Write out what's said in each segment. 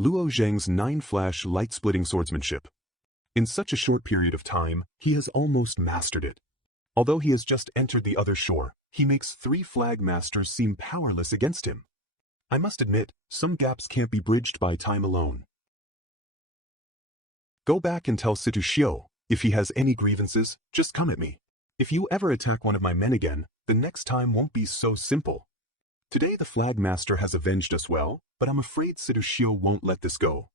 Luo Zheng's 9-flash light-splitting swordsmanship. In such a short period of time, he has almost mastered it. Although he has just entered the other shore, he makes 3 flag masters seem powerless against him. I must admit, some gaps can't be bridged by time alone. Go back and tell Situ Xiu, if he has any grievances, just come at me. If you ever attack one of my men again, the next time won't be so simple. Today the Flag Master has avenged us well, but I'm afraid Situ Xiu won't let this go.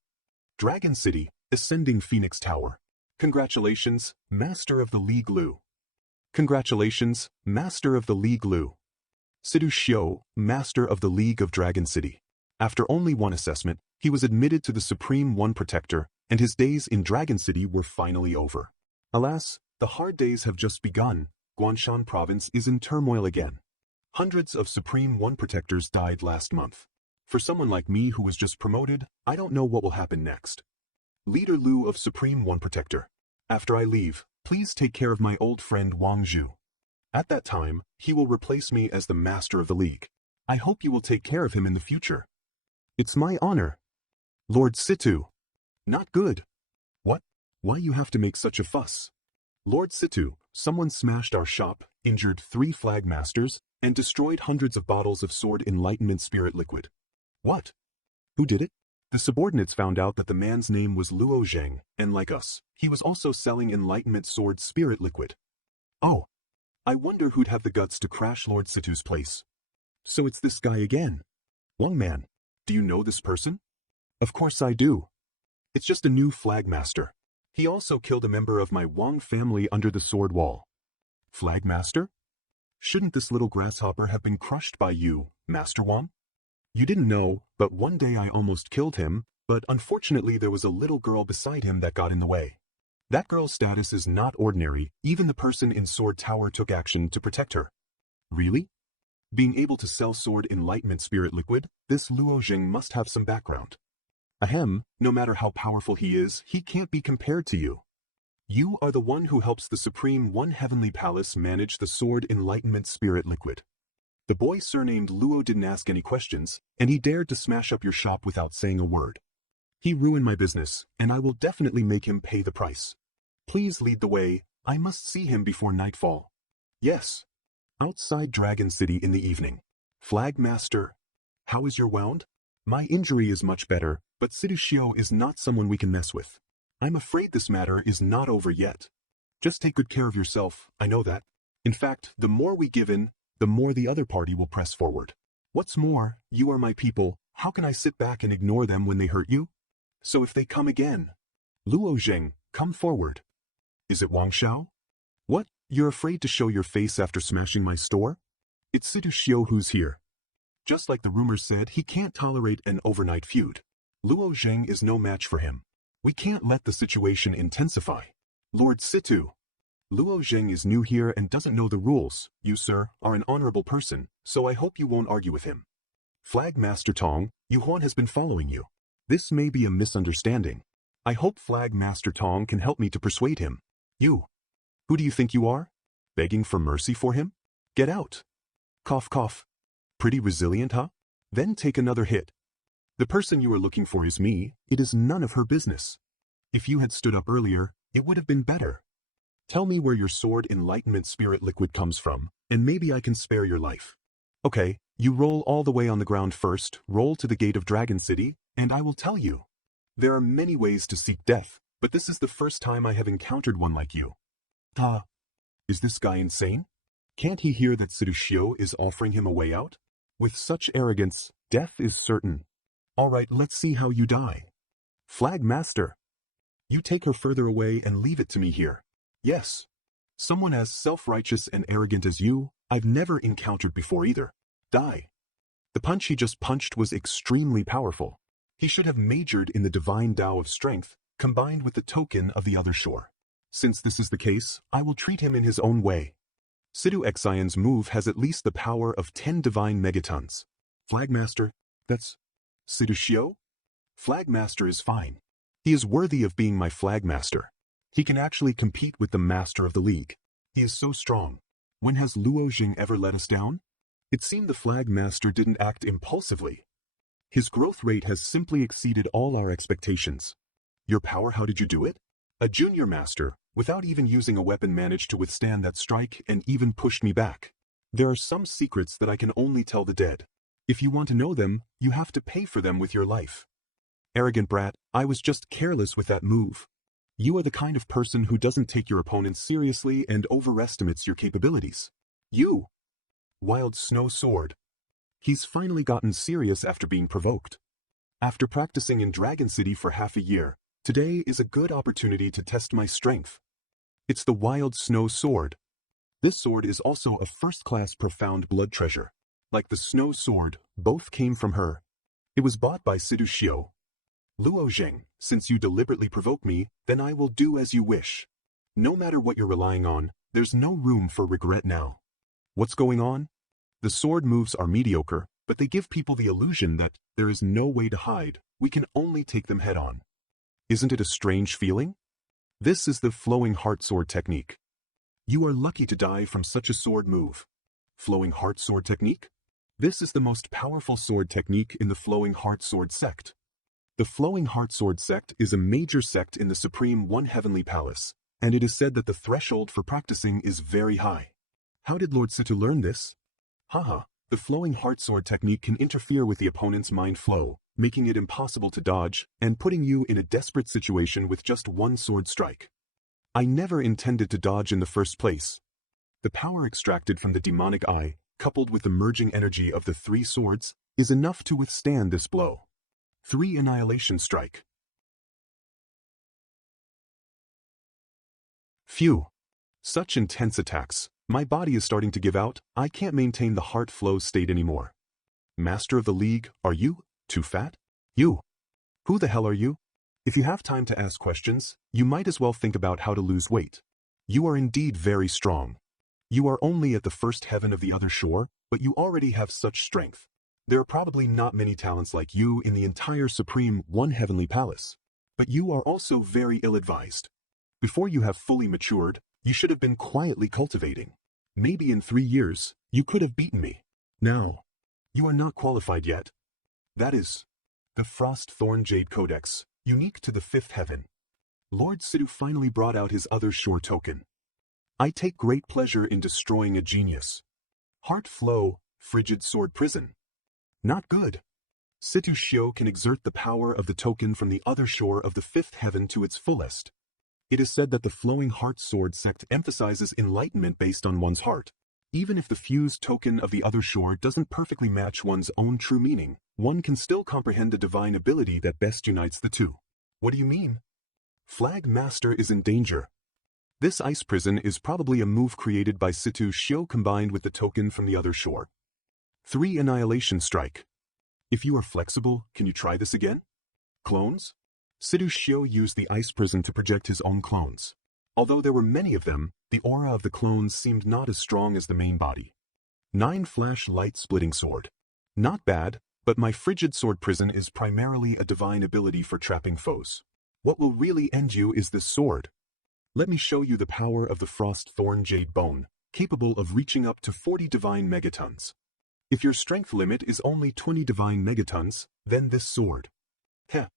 Dragon City, Ascending Phoenix Tower. Congratulations, Master of the League Lu. Congratulations, Master of the League Lu. Situ Xiu, Master of the League of Dragon City. After only one assessment, he was admitted to the Supreme One Protector, and his days in Dragon City were finally over. Alas, the hard days have just begun. Guanshan Province is in turmoil again. Hundreds of Supreme One Protectors died last month. For someone like me who was just promoted, I don't know what will happen next. Leader Lu of Supreme One Protector. After I leave, please take care of my old friend Wang Zhu. At that time, he will replace me as the Master of the League. I hope you will take care of him in the future. It's my honor. Lord Situ. Not good. What? Why you have to make such a fuss? Lord Situ, someone smashed our shop, injured 3 flag masters, and destroyed hundreds of bottles of sword enlightenment spirit liquid. What? Who did it? The subordinates found out that the man's name was Luo Zheng, and like us, he was also selling enlightenment sword spirit liquid. Oh. I wonder who'd have the guts to crash Lord Situ's place. So it's this guy again. Wang Man, do you know this person? Of course I do. It's just a new flag master. He also killed a member of my Wang family under the sword wall. Flag master? Shouldn't this little grasshopper have been crushed by you, Master Wang? You didn't know, but one day I almost killed him, but unfortunately there was a little girl beside him that got in the way. That girl's status is not ordinary, even the person in Sword Tower took action to protect her. Really? Being able to sell sword enlightenment spirit liquid, this Luo Zheng must have some background. Ahem, no matter how powerful he is, he can't be compared to you. You are the one who helps the Supreme One Heavenly Palace manage the sword enlightenment spirit liquid. The boy surnamed Luo didn't ask any questions, and he dared to smash up your shop without saying a word. He ruined my business, and I will definitely make him pay the price. Please lead the way. I must see him before nightfall. Yes. Outside Dragon City in the evening. Flag Master. How is your wound? My injury is much better, but Situ Xiu is not someone we can mess with. I'm afraid this matter is not over yet. Just take good care of yourself, I know that. In fact, the more we give in, the more the other party will press forward. What's more, you are my people. How can I sit back and ignore them when they hurt you? So if they come again, Luo Zheng, come forward. Is it Wang Xiao? What? You're afraid to show your face after smashing my store? It's Situ Xiu who's here. Just like the rumors said, he can't tolerate an overnight feud. Luo Zheng is no match for him. We can't let the situation intensify. Lord Situ. Luo Zheng is new here and doesn't know the rules. You, sir, are an honorable person, so I hope you won't argue with him. Flag Master Tong, Yuhuan has been following you. This may be a misunderstanding. I hope Flag Master Tong can help me to persuade him. You. Who do you think you are? Begging for mercy for him? Get out. Cough cough. Pretty resilient, huh? Then take another hit. The person you are looking for is me. It is none of her business. If you had stood up earlier, it would have been better. Tell me where your sword enlightenment spirit liquid comes from, and maybe I can spare your life. Okay, you roll all the way on the ground first, roll to the gate of Dragon City, and I will tell you. There are many ways to seek death, but this is the first time I have encountered one like you. Is this guy insane? Can't he hear that Situ Xiu is offering him a way out? With such arrogance, death is certain. All right, let's see how you die. Flag Master. You take her further away and leave it to me here. Yes. Someone as self-righteous and arrogant as you, I've never encountered before either. Die. The punch he just punched was extremely powerful. He should have majored in the divine Tao of strength, combined with the token of the other shore. Since this is the case, I will treat him in his own way. Situ Xian's move has at least the power of 10 divine megatons. Flagmaster, that's Situ Xiu? Flagmaster is fine. He is worthy of being my Flagmaster. He can actually compete with the Master of the League. He is so strong. When has Luo Zheng ever let us down? It seemed the Flagmaster didn't act impulsively. His growth rate has simply exceeded all our expectations. Your power, how did you do it? A junior master, without even using a weapon, managed to withstand that strike and even pushed me back. There are some secrets that I can only tell the dead. If you want to know them, you have to pay for them with your life. Arrogant brat, I was just careless with that move. You are the kind of person who doesn't take your opponents seriously and overestimates your capabilities. You! Wild Snow Sword. He's finally gotten serious after being provoked. After practicing in Dragon City for half a year, today is a good opportunity to test my strength. It's the Wild Snow Sword. This sword is also a first-class profound blood treasure. Like the Snow Sword, both came from her. It was bought by Sidu Xiu. Luo Zheng, since you deliberately provoke me, then I will do as you wish. No matter what you're relying on, there's no room for regret now. What's going on? The sword moves are mediocre, but they give people the illusion that there is no way to hide. We can only take them head on. Isn't it a strange feeling? This is the Flowing Heart Sword technique. You are lucky to die from such a sword move. Flowing Heart Sword technique? This is the most powerful sword technique in the Flowing Heart Sword sect. The Flowing Heart Sword sect is a major sect in the Supreme One Heavenly Palace, and it is said that the threshold for practicing is very high. How did Lord Situ learn this? Haha, the Flowing Heart Sword technique can interfere with the opponent's mind flow, making it impossible to dodge, and putting you in a desperate situation with just one sword strike. I never intended to dodge in the first place. The power extracted from the demonic eye, coupled with the merging energy of the three swords, is enough to withstand this blow. 3 Annihilation Strike. Phew. Such intense attacks. My body is starting to give out. I can't maintain the heart flow state anymore. Master of the League, are you too fat? You. Who the hell are you? If you have time to ask questions, you might as well think about how to lose weight. You are indeed very strong. You are only at the first heaven of the other shore, but you already have such strength. There are probably not many talents like you in the entire Supreme One Heavenly Palace. But you are also very ill-advised. Before you have fully matured, you should have been quietly cultivating. Maybe in 3 years, you could have beaten me. Now, you are not qualified yet. That is the Frost Thorn Jade Codex, unique to the 5th heaven. Lord Sidu finally brought out his other shore token. I take great pleasure in destroying a genius. Heart Flow, Frigid Sword Prison. Not good. Situ Xiu can exert the power of the token from the other shore of the 5th heaven to its fullest. It is said that the Flowing Heart Sword sect emphasizes enlightenment based on one's heart. Even if the fused token of the other shore doesn't perfectly match one's own true meaning, one can still comprehend the divine ability that best unites the two. What do you mean? Flag Master is in danger. This ice prison is probably a move created by Situ Xiu combined with the token from the other shore. 3 Annihilation Strike. If you are flexible, can you try this again? Clones? Sidu Xiu used the ice prison to project his own clones. Although there were many of them, the aura of the clones seemed not as strong as the main body. 9 Flash Light Splitting Sword. Not bad, but my Frigid Sword Prison is primarily a divine ability for trapping foes. What will really end you is this sword. Let me show you the power of the Frost Thorn Jade Bone, capable of reaching up to 40 divine megatons. If your strength limit is only 20 divine megatons, then this sword. Heh,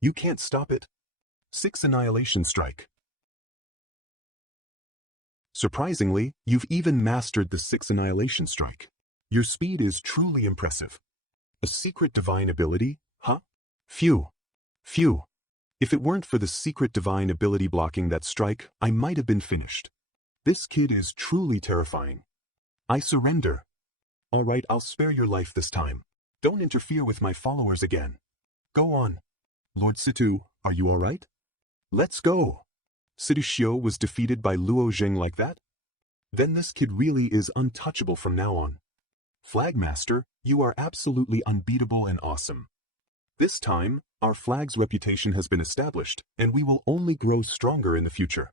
you can't stop it. 6 Annihilation Strike. Surprisingly, you've even mastered the 6 Annihilation Strike. Your speed is truly impressive. A secret divine ability, huh? Phew. Phew. If it weren't for the secret divine ability blocking that strike, I might have been finished. This kid is truly terrifying. I surrender. Alright, I'll spare your life this time. Don't interfere with my followers again. Go on. Lord Situ, are you alright? Let's go. Sidu Xiu was defeated by Luo Zheng like that? Then this kid really is untouchable from now on. Flagmaster, you are absolutely unbeatable and awesome. This time, our flag's reputation has been established, and we will only grow stronger in the future.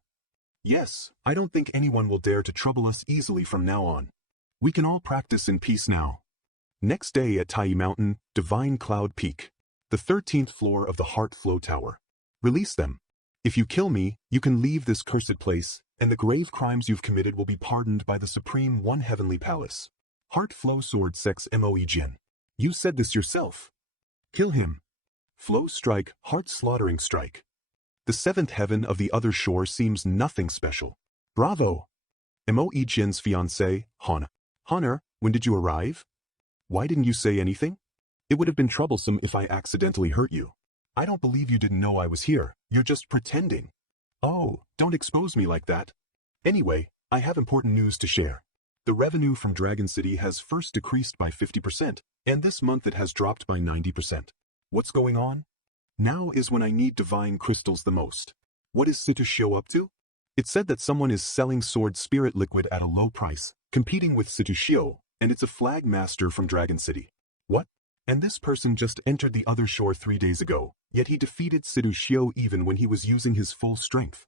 Yes, I don't think anyone will dare to trouble us easily from now on. We can all practice in peace now. Next day at Tai Mountain, Divine Cloud Peak, the 13th floor of the Heart Flow Tower. Release them. If you kill me, you can leave this cursed place, and the grave crimes you've committed will be pardoned by the Supreme One Heavenly Palace. Heart Flow Sword Sex Moe Jin. You said this yourself. Kill him. Flow strike, heart-slaughtering strike. The seventh heaven of the other shore seems nothing special. Bravo! Mo Jian's fiancé, Han. Honor, when did you arrive? Why didn't you say anything? It would have been troublesome if I accidentally hurt you. I don't believe you didn't know I was here. You're just pretending. Oh, don't expose me like that. Anyway, I have important news to share. The revenue from Dragon City has first decreased by 50%, and this month it has dropped by 90%. What's going on? Now is when I need divine crystals the most. What is Sitoshio up to? It said that someone is selling sword spirit liquid at a low price, competing with Sitoshio, and it's a flag master from Dragon City. What? And this person just entered the other shore 3 days ago, yet he defeated Sitoshio even when he was using his full strength.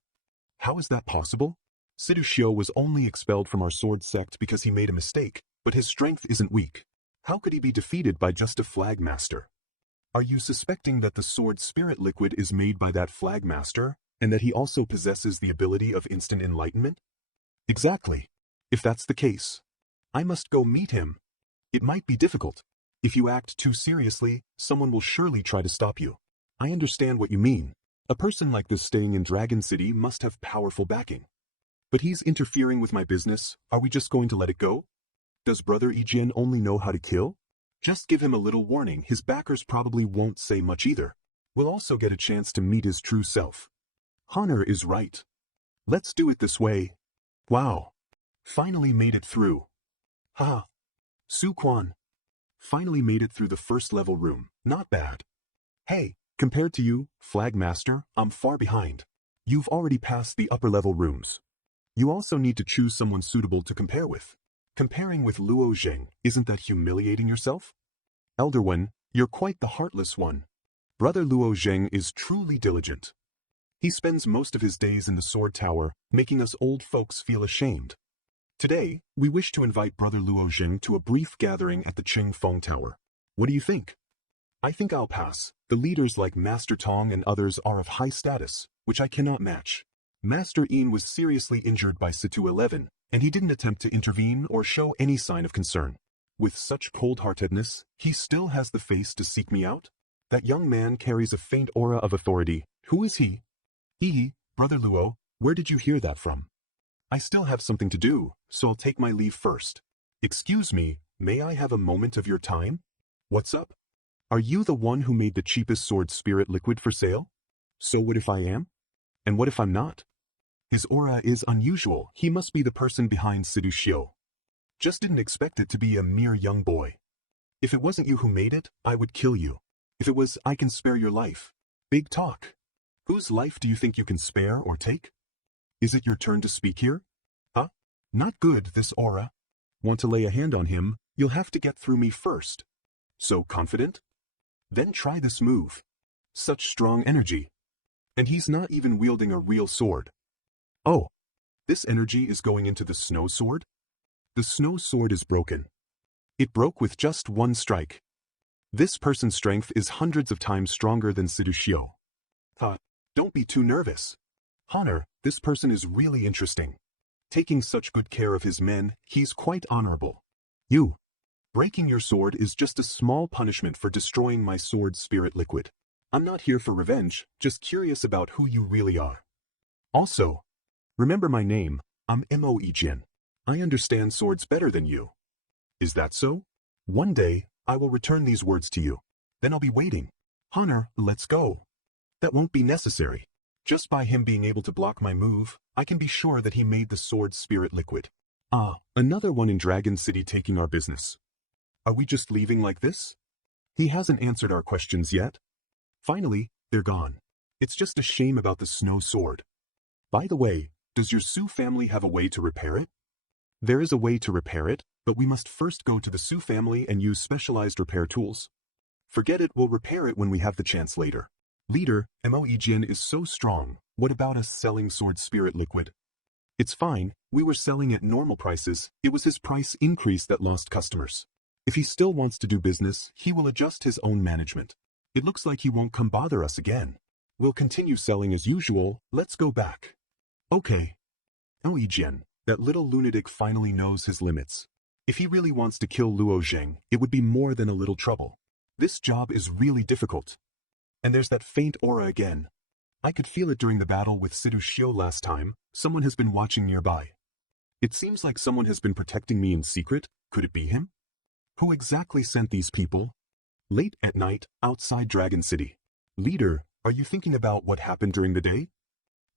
How is that possible? Sitoshio was only expelled from our sword sect because he made a mistake, but his strength isn't weak. How could he be defeated by just a flag master? Are you suspecting that the sword spirit liquid is made by that flag master, and that he also possesses the ability of instant enlightenment? Exactly. If that's the case, I must go meet him. It might be difficult. If you act too seriously, someone will surely try to stop you. I understand what you mean. A person like this staying in Dragon City must have powerful backing. But he's interfering with my business. Are we just going to let it go? Does Brother Ijin only know how to kill? Just give him a little warning. His backers probably won't say much either. We'll also get a chance to meet his true self. Honor is right. Let's do it this way. Wow. Finally made it through. Haha. Su Quan. Finally made it through the first level room. Not bad. Hey, compared to you, Flag Master, I'm far behind. You've already passed the upper level rooms. You also need to choose someone suitable to compare with. Comparing with Luo Zheng, isn't that humiliating yourself? Elder One, you're quite the heartless one. Brother Luo Zheng is truly diligent. He spends most of his days in the sword tower, making us old folks feel ashamed. Today, we wish to invite Brother Luo Zheng to a brief gathering at the Qing Feng Tower. What do you think? I think I'll pass. The leaders like Master Tong and others are of high status, which I cannot match. Master Yin was seriously injured by Situ 11, and he didn't attempt to intervene or show any sign of concern. With such cold-heartedness, he still has the face to seek me out? That young man carries a faint aura of authority. Who is he? Brother Luo, where did you hear that from? I still have something to do, so I'll take my leave first. Excuse me, may I have a moment of your time? What's up? Are you the one who made the cheapest sword spirit liquid for sale? So what if I am? And what if I'm not? His aura is unusual. He must be the person behind Sitoshio. Just didn't expect it to be a mere young boy. If it wasn't you who made it, I would kill you. If it was, I can spare your life. Big talk. Whose life do you think you can spare or take? Is it your turn to speak here? Huh? Not good, this aura. Want to lay a hand on him, you'll have to get through me first. So confident? Then try this move. Such strong energy. And he's not even wielding a real sword. Oh, this energy is going into the snow sword? The snow sword is broken. It broke with just one strike. This person's strength is hundreds of times stronger than Sitoshio. Don't be too nervous. Honor, this person is really interesting. Taking such good care of his men, he's quite honorable. You. Breaking your sword is just a small punishment for destroying my sword spirit liquid. I'm not here for revenge, just curious about who you really are. Also, remember my name, I'm Mo Ijin. I understand swords better than you. Is that so? One day, I will return these words to you. Then I'll be waiting. Honor, let's go. That won't be necessary. Just by him being able to block my move, I can be sure that he made the sword spirit liquid. Another one in Dragon City taking our business. Are we just leaving like this? He hasn't answered our questions yet. Finally, they're gone. It's just a shame about the snow sword. By the way, does your Su family have a way to repair it? There is a way to repair it, but we must first go to the Su family and use specialized repair tools. Forget it, we'll repair it when we have the chance later. Leader, Mo Ijin is so strong. What about us selling sword spirit liquid? It's fine, we were selling at normal prices. It was his price increase that lost customers. If he still wants to do business, he will adjust his own management. It looks like he won't come bother us again. We'll continue selling as usual. Let's go back. Okay. Mo Ijin, that little lunatic finally knows his limits. If he really wants to kill Luo Zheng, it would be more than a little trouble. This job is really difficult. And there's that faint aura again. I could feel it during the battle with Sidu Shio last time. Someone has been watching nearby. It seems like someone has been protecting me in secret. Could it be him? Who exactly sent these people? Late at night, outside Dragon City. Leader, are you thinking about what happened during the day?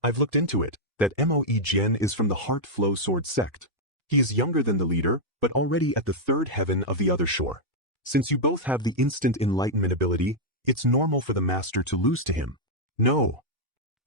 I've looked into it. That Moe Jian is from the Heart Flow Sword sect. He is younger than the leader, but already at the third heaven of the other shore. Since you both have the instant enlightenment ability, it's normal for the master to lose to him. No.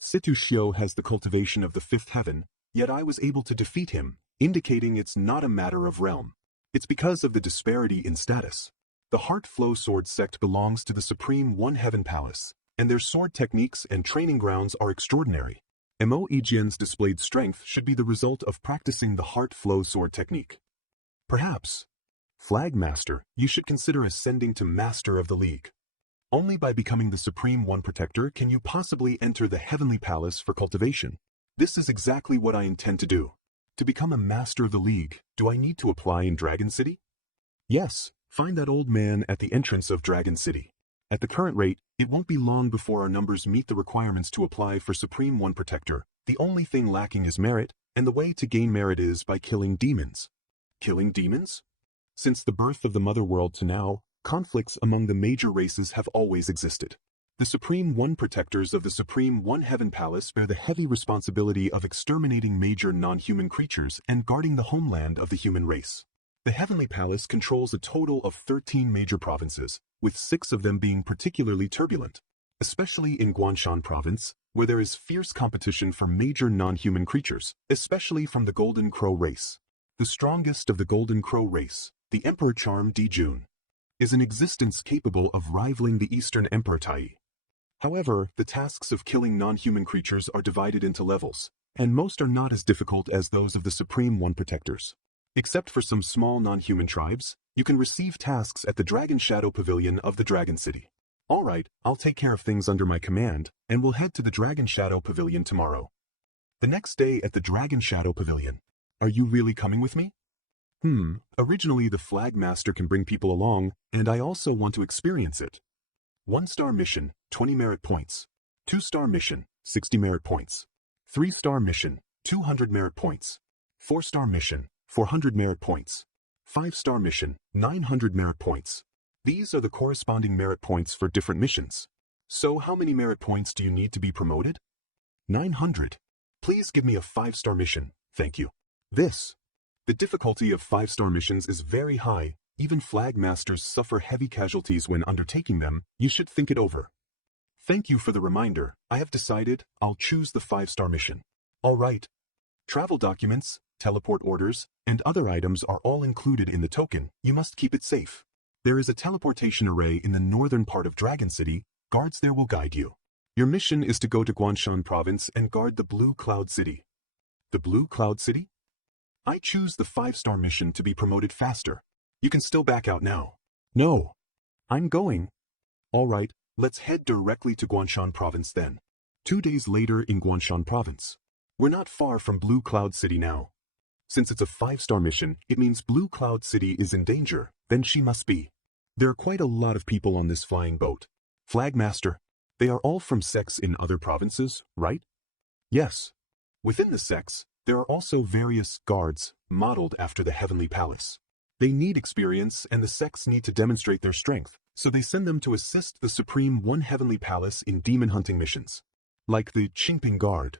Situ Shio has the cultivation of the fifth heaven, yet I was able to defeat him, indicating it's not a matter of realm. It's because of the disparity in status. The Heart Flow Sword sect belongs to the Supreme One Heaven Palace, and their sword techniques and training grounds are extraordinary. Mo Jian's displayed strength should be the result of practicing the Heart Flow Sword technique. Perhaps. Flag Master, you should consider ascending to Master of the League. Only by becoming the Supreme One Protector can you possibly enter the Heavenly Palace for cultivation. This is exactly what I intend to do. To become a Master of the League, do I need to apply in Dragon City? Yes, find that old man at the entrance of Dragon City. At the current rate, it won't be long before our numbers meet the requirements to apply for Supreme One Protector. The only thing lacking is merit, and the way to gain merit is by killing demons. Killing demons? Since the birth of the Mother World to now, conflicts among the major races have always existed. The Supreme One Protectors of the Supreme One Heaven Palace bear the heavy responsibility of exterminating major non-human creatures and guarding the homeland of the human race. The Heavenly Palace controls a total of 13 major provinces, with 6 of them being particularly turbulent, especially in Guanshan Province, where there is fierce competition for major non-human creatures, especially from the Golden Crow race. The strongest of the Golden Crow race, the Emperor Charm Dijun, is an existence capable of rivaling the Eastern Emperor Tai. However, the tasks of killing non-human creatures are divided into levels, and most are not as difficult as those of the Supreme One Protectors. Except for some small non-human tribes, you can receive tasks at the Dragon Shadow Pavilion of the Dragon City. Alright, I'll take care of things under my command, and we'll head to the Dragon Shadow Pavilion tomorrow. The next day at the Dragon Shadow Pavilion. Are you really coming with me? Originally the Flag Master can bring people along, and I also want to experience it. 1-star mission, 20 merit points. 2-star mission, 60 merit points. 3-star mission, 200 merit points. 4-star mission, 400 merit points. 5-star mission, 900 merit points. These are the corresponding merit points for different missions. So how many merit points do you need to be promoted? 900. Please give me a 5-star mission, thank you. The difficulty of 5-star missions is very high. Even Flag Masters suffer heavy casualties when undertaking them. You should think it over. Thank you for the reminder. I have decided I'll choose the 5-star mission. Alright. Travel documents, teleport orders, and other items are all included in the token. You must keep it safe. There is a teleportation array in the northern part of Dragon City. Guards there will guide you. Your mission is to go to Guanshan Province and guard the Blue Cloud City. The Blue Cloud City? I choose the 5-star mission to be promoted faster. You can still back out now. No. I'm going. Alright, let's head directly to Guanshan Province then. 2 days later in Guanshan Province. We're not far from Blue Cloud City now. Since it's a 5-star mission, it means Blue Cloud City is in danger, then she must be. There are quite a lot of people on this flying boat. Flag Master, they are all from sects in other provinces, right? Yes. Within the sects, there are also various guards modeled after the Heavenly Palace. They need experience and the sects need to demonstrate their strength, so they send them to assist the Supreme One Heavenly Palace in demon hunting missions. Like the Qingping Guard,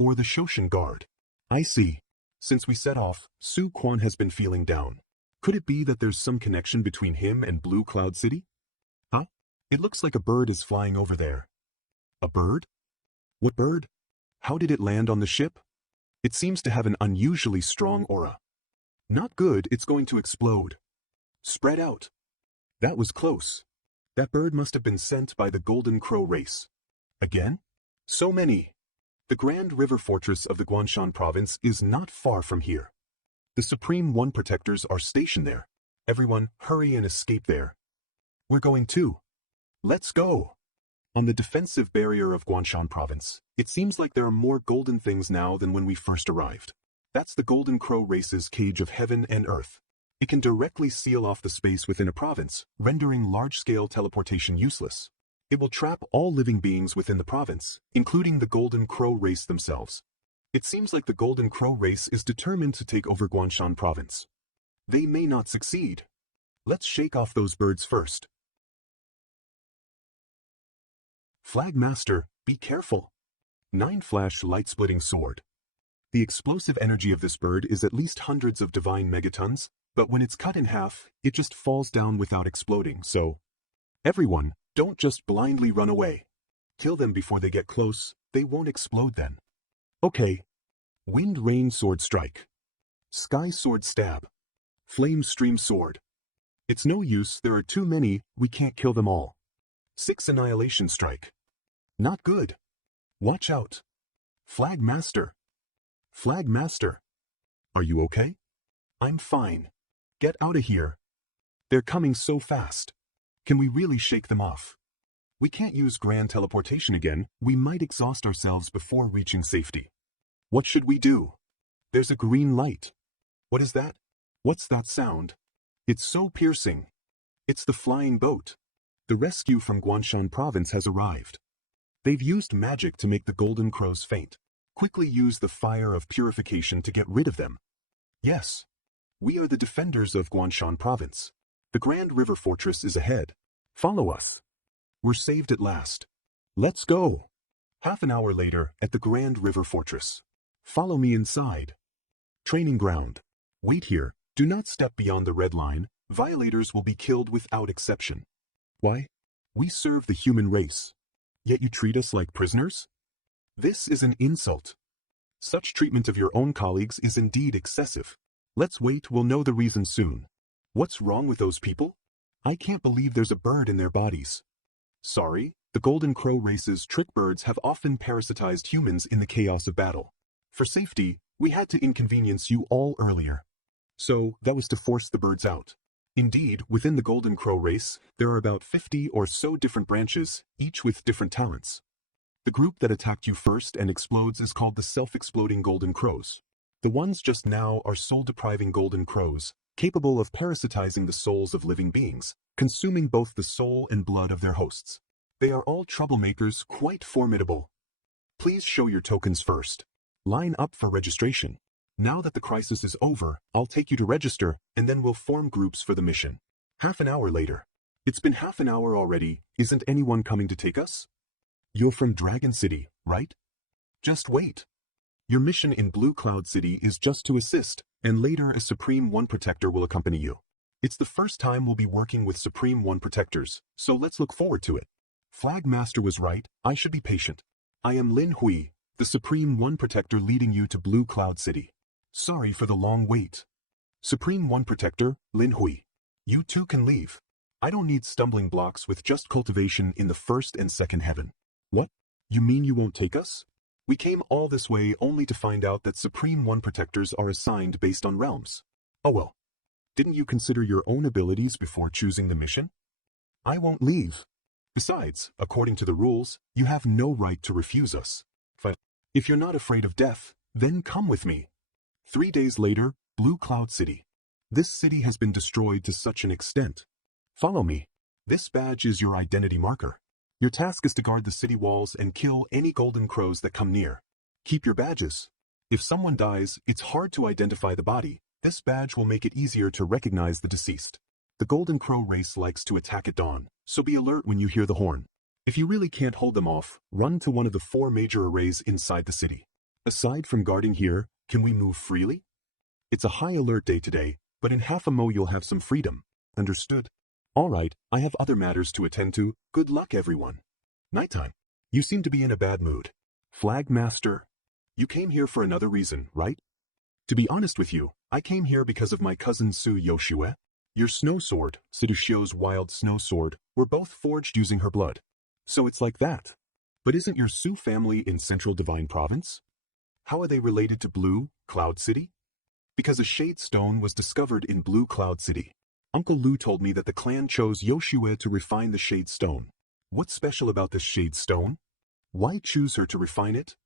or the Shoshin Guard. I see. Since we set off, Su Quan has been feeling down. Could it be that there's some connection between him and Blue Cloud City? Huh? It looks like a bird is flying over there. A bird? What bird? How did it land on the ship? It seems to have an unusually strong aura. Not good, it's going to explode. Spread out. That was close. That bird must have been sent by the Golden Crow race. Again? So many. The Grand River Fortress of the Guanshan Province is not far from here. The Supreme One Protectors are stationed there. Everyone, hurry and escape there. We're going too. Let's go. On the defensive barrier of Guanshan Province, it seems like there are more golden things now than when we first arrived. That's the Golden Crow race's cage of heaven and earth. It can directly seal off the space within a province, rendering large-scale teleportation useless. It will trap all living beings within the province, including the Golden Crow race themselves. It seems like the Golden Crow race is determined to take over Guanshan province. They may not succeed. Let's shake off those birds first. Flag Master, be careful. 9-flash light-splitting sword. The explosive energy of this bird is at least hundreds of divine megatons, but when it's cut in half, it just falls down without exploding, so... Everyone, don't just blindly run away. Kill them before they get close, they won't explode then. Okay. Wind Rain Sword Strike. Sky Sword Stab. Flame Stream Sword. It's no use, there are too many, we can't kill them all. 6 Annihilation Strike. Not good. Watch out. Flag Master. Flag Master. Are you okay? I'm fine. Get out of here. They're coming so fast. Can we really shake them off? We can't use grand teleportation again, we might exhaust ourselves before reaching safety. What should we do? There's a green light. What is that? What's that sound? It's so piercing. It's the flying boat. The rescue from Guanshan province has arrived. They've used magic to make the Golden Crows faint. Quickly use the fire of purification to get rid of them. Yes. We are the defenders of Guanshan province. The Grand River Fortress is ahead. Follow us. We're saved at last. Let's go. Half an hour later, at the Grand River Fortress. Follow me inside. Training ground. Wait here. Do not step beyond the red line. Violators will be killed without exception. Why? We serve the human race. Yet you treat us like prisoners? This is an insult. Such treatment of your own colleagues is indeed excessive. Let's wait, we'll know the reason soon. What's wrong with those people? I can't believe there's a bird in their bodies. Sorry, the Golden Crow race's trick birds have often parasitized humans in the chaos of battle. For safety, we had to inconvenience you all earlier. So, that was to force the birds out. Indeed, within the Golden Crow race, there are about 50 or so different branches, each with different talents. The group that attacked you first and explodes is called the self-exploding Golden Crows. The ones just now are soul-depriving Golden Crows, capable of parasitizing the souls of living beings, consuming both the soul and blood of their hosts. They are all troublemakers, quite formidable. Please show your tokens first. Line up for registration. Now that the crisis is over, I'll take you to register, and then we'll form groups for the mission. Half an hour later. It's been half an hour already, isn't anyone coming to take us? You're from Dragon City, right? Just wait. Your mission in Blue Cloud City is just to assist, and later a Supreme One Protector will accompany you. It's the first time we'll be working with Supreme One Protectors, so let's look forward to it. Flag Master was right, I should be patient. I am Lin Hui, the Supreme One Protector leading you to Blue Cloud City. Sorry for the long wait. Supreme One Protector, Lin Hui. You too can leave. I don't need stumbling blocks with just cultivation in the first and second heaven. What? You mean you won't take us? We came all this way only to find out that Supreme One Protectors are assigned based on realms. Oh well. Didn't you consider your own abilities before choosing the mission? I won't leave. Besides, according to the rules, you have no right to refuse us. But if you're not afraid of death, then come with me. 3 days later, Blue Cloud City. This city has been destroyed to such an extent. Follow me. This badge is your identity marker. Your task is to guard the city walls and kill any Golden Crows that come near. Keep your badges. If someone dies, it's hard to identify the body. This badge will make it easier to recognize the deceased. The Golden Crow race likes to attack at dawn, so be alert when you hear the horn. If you really can't hold them off, run to one of the 4 major arrays inside the city. Aside from guarding here, can we move freely? It's a high alert day today, but in half a mo you'll have some freedom. Understood? Alright, I have other matters to attend to. Good luck everyone. Nighttime. You seem to be in a bad mood. Flag Master. You came here for another reason, right? To be honest with you, I came here because of my cousin Su Yoshue. Your snow sword, Sedushio's wild snow sword, were both forged using her blood. So it's like that. But isn't your Su family in Central Divine Province? How are they related to Blue Cloud City? Because a shade stone was discovered in Blue Cloud City. Uncle Lu told me that the clan chose Yoshue to refine the shade stone. What's special about this shade stone? Why choose her to refine it?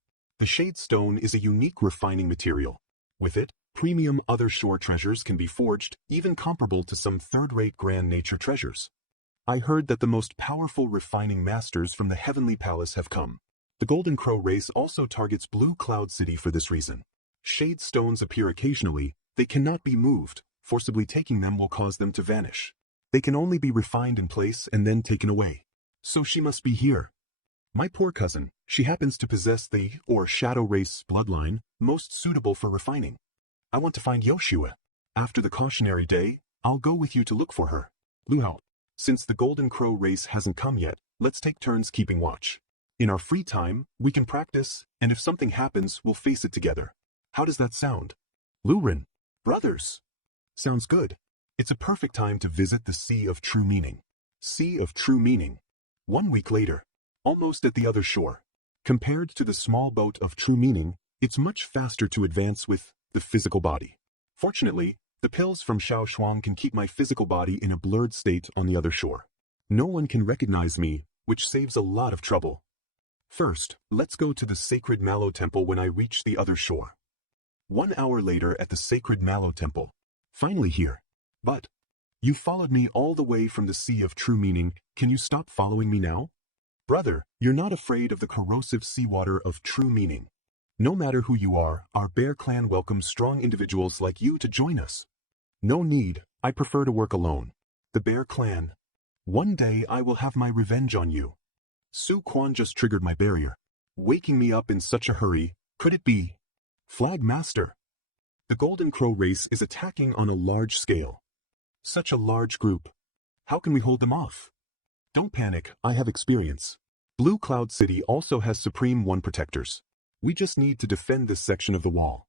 The shade stone is a unique refining material. With it, Premium other shore treasures can be forged, even comparable to some third-rate grand nature treasures. I heard that the most powerful refining masters from the Heavenly Palace have come. The Golden Crow race also targets Blue Cloud City for this reason. Shade stones appear occasionally, they cannot be moved, forcibly taking them will cause them to vanish. They can only be refined in place and then taken away. So she must be here. My poor cousin, she happens to possess the, or shadow race, bloodline, most suitable for refining. I want to find Yoshua. After the cautionary day, I'll go with you to look for her. Luhao. Since the Golden Crow race hasn't come yet, let's take turns keeping watch. In our free time, we can practice, and if something happens, we'll face it together. How does that sound? Lurin. Brothers. Sounds good. It's a perfect time to visit the Sea of True Meaning. Sea of True Meaning. 1 week later. Almost at the other shore. Compared to the small boat of True Meaning, it's much faster to advance with the physical body. Fortunately, the pills from Xiao Shuang can keep my physical body in a blurred state on the other shore. No one can recognize me, which saves a lot of trouble. First, let's go to the Sacred Mallow Temple when I reach the other shore. 1 hour later at the Sacred Mallow Temple. Finally here. But, you followed me all the way from the Sea of True Meaning, can you stop following me now? Brother, you're not afraid of the corrosive seawater of True Meaning. No matter who you are, our bear clan welcomes strong individuals like you to join us. No need, I prefer to work alone. The bear clan. One day I will have my revenge on you. Su Quan just triggered my barrier. Waking me up in such a hurry, could it be? Flag Master. The Golden Crow race is attacking on a large scale. Such a large group. How can we hold them off? Don't panic, I have experience. Blue Cloud City also has Supreme One protectors. We just need to defend this section of the wall.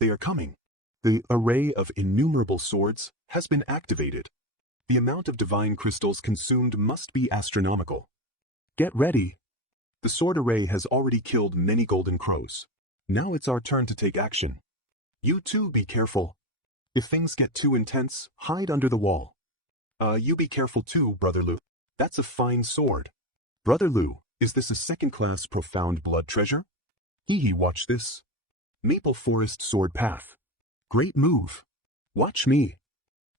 They are coming. The array of innumerable swords has been activated. The amount of divine crystals consumed must be astronomical. Get ready. The sword array has already killed many golden crows. Now it's our turn to take action. You too be careful. If things get too intense, hide under the wall. You be careful too, Brother Lu. That's a fine sword. Brother Lu, is this a second-class profound blood treasure? Hee watch this. Maple Forest Sword Path. Great move. Watch me.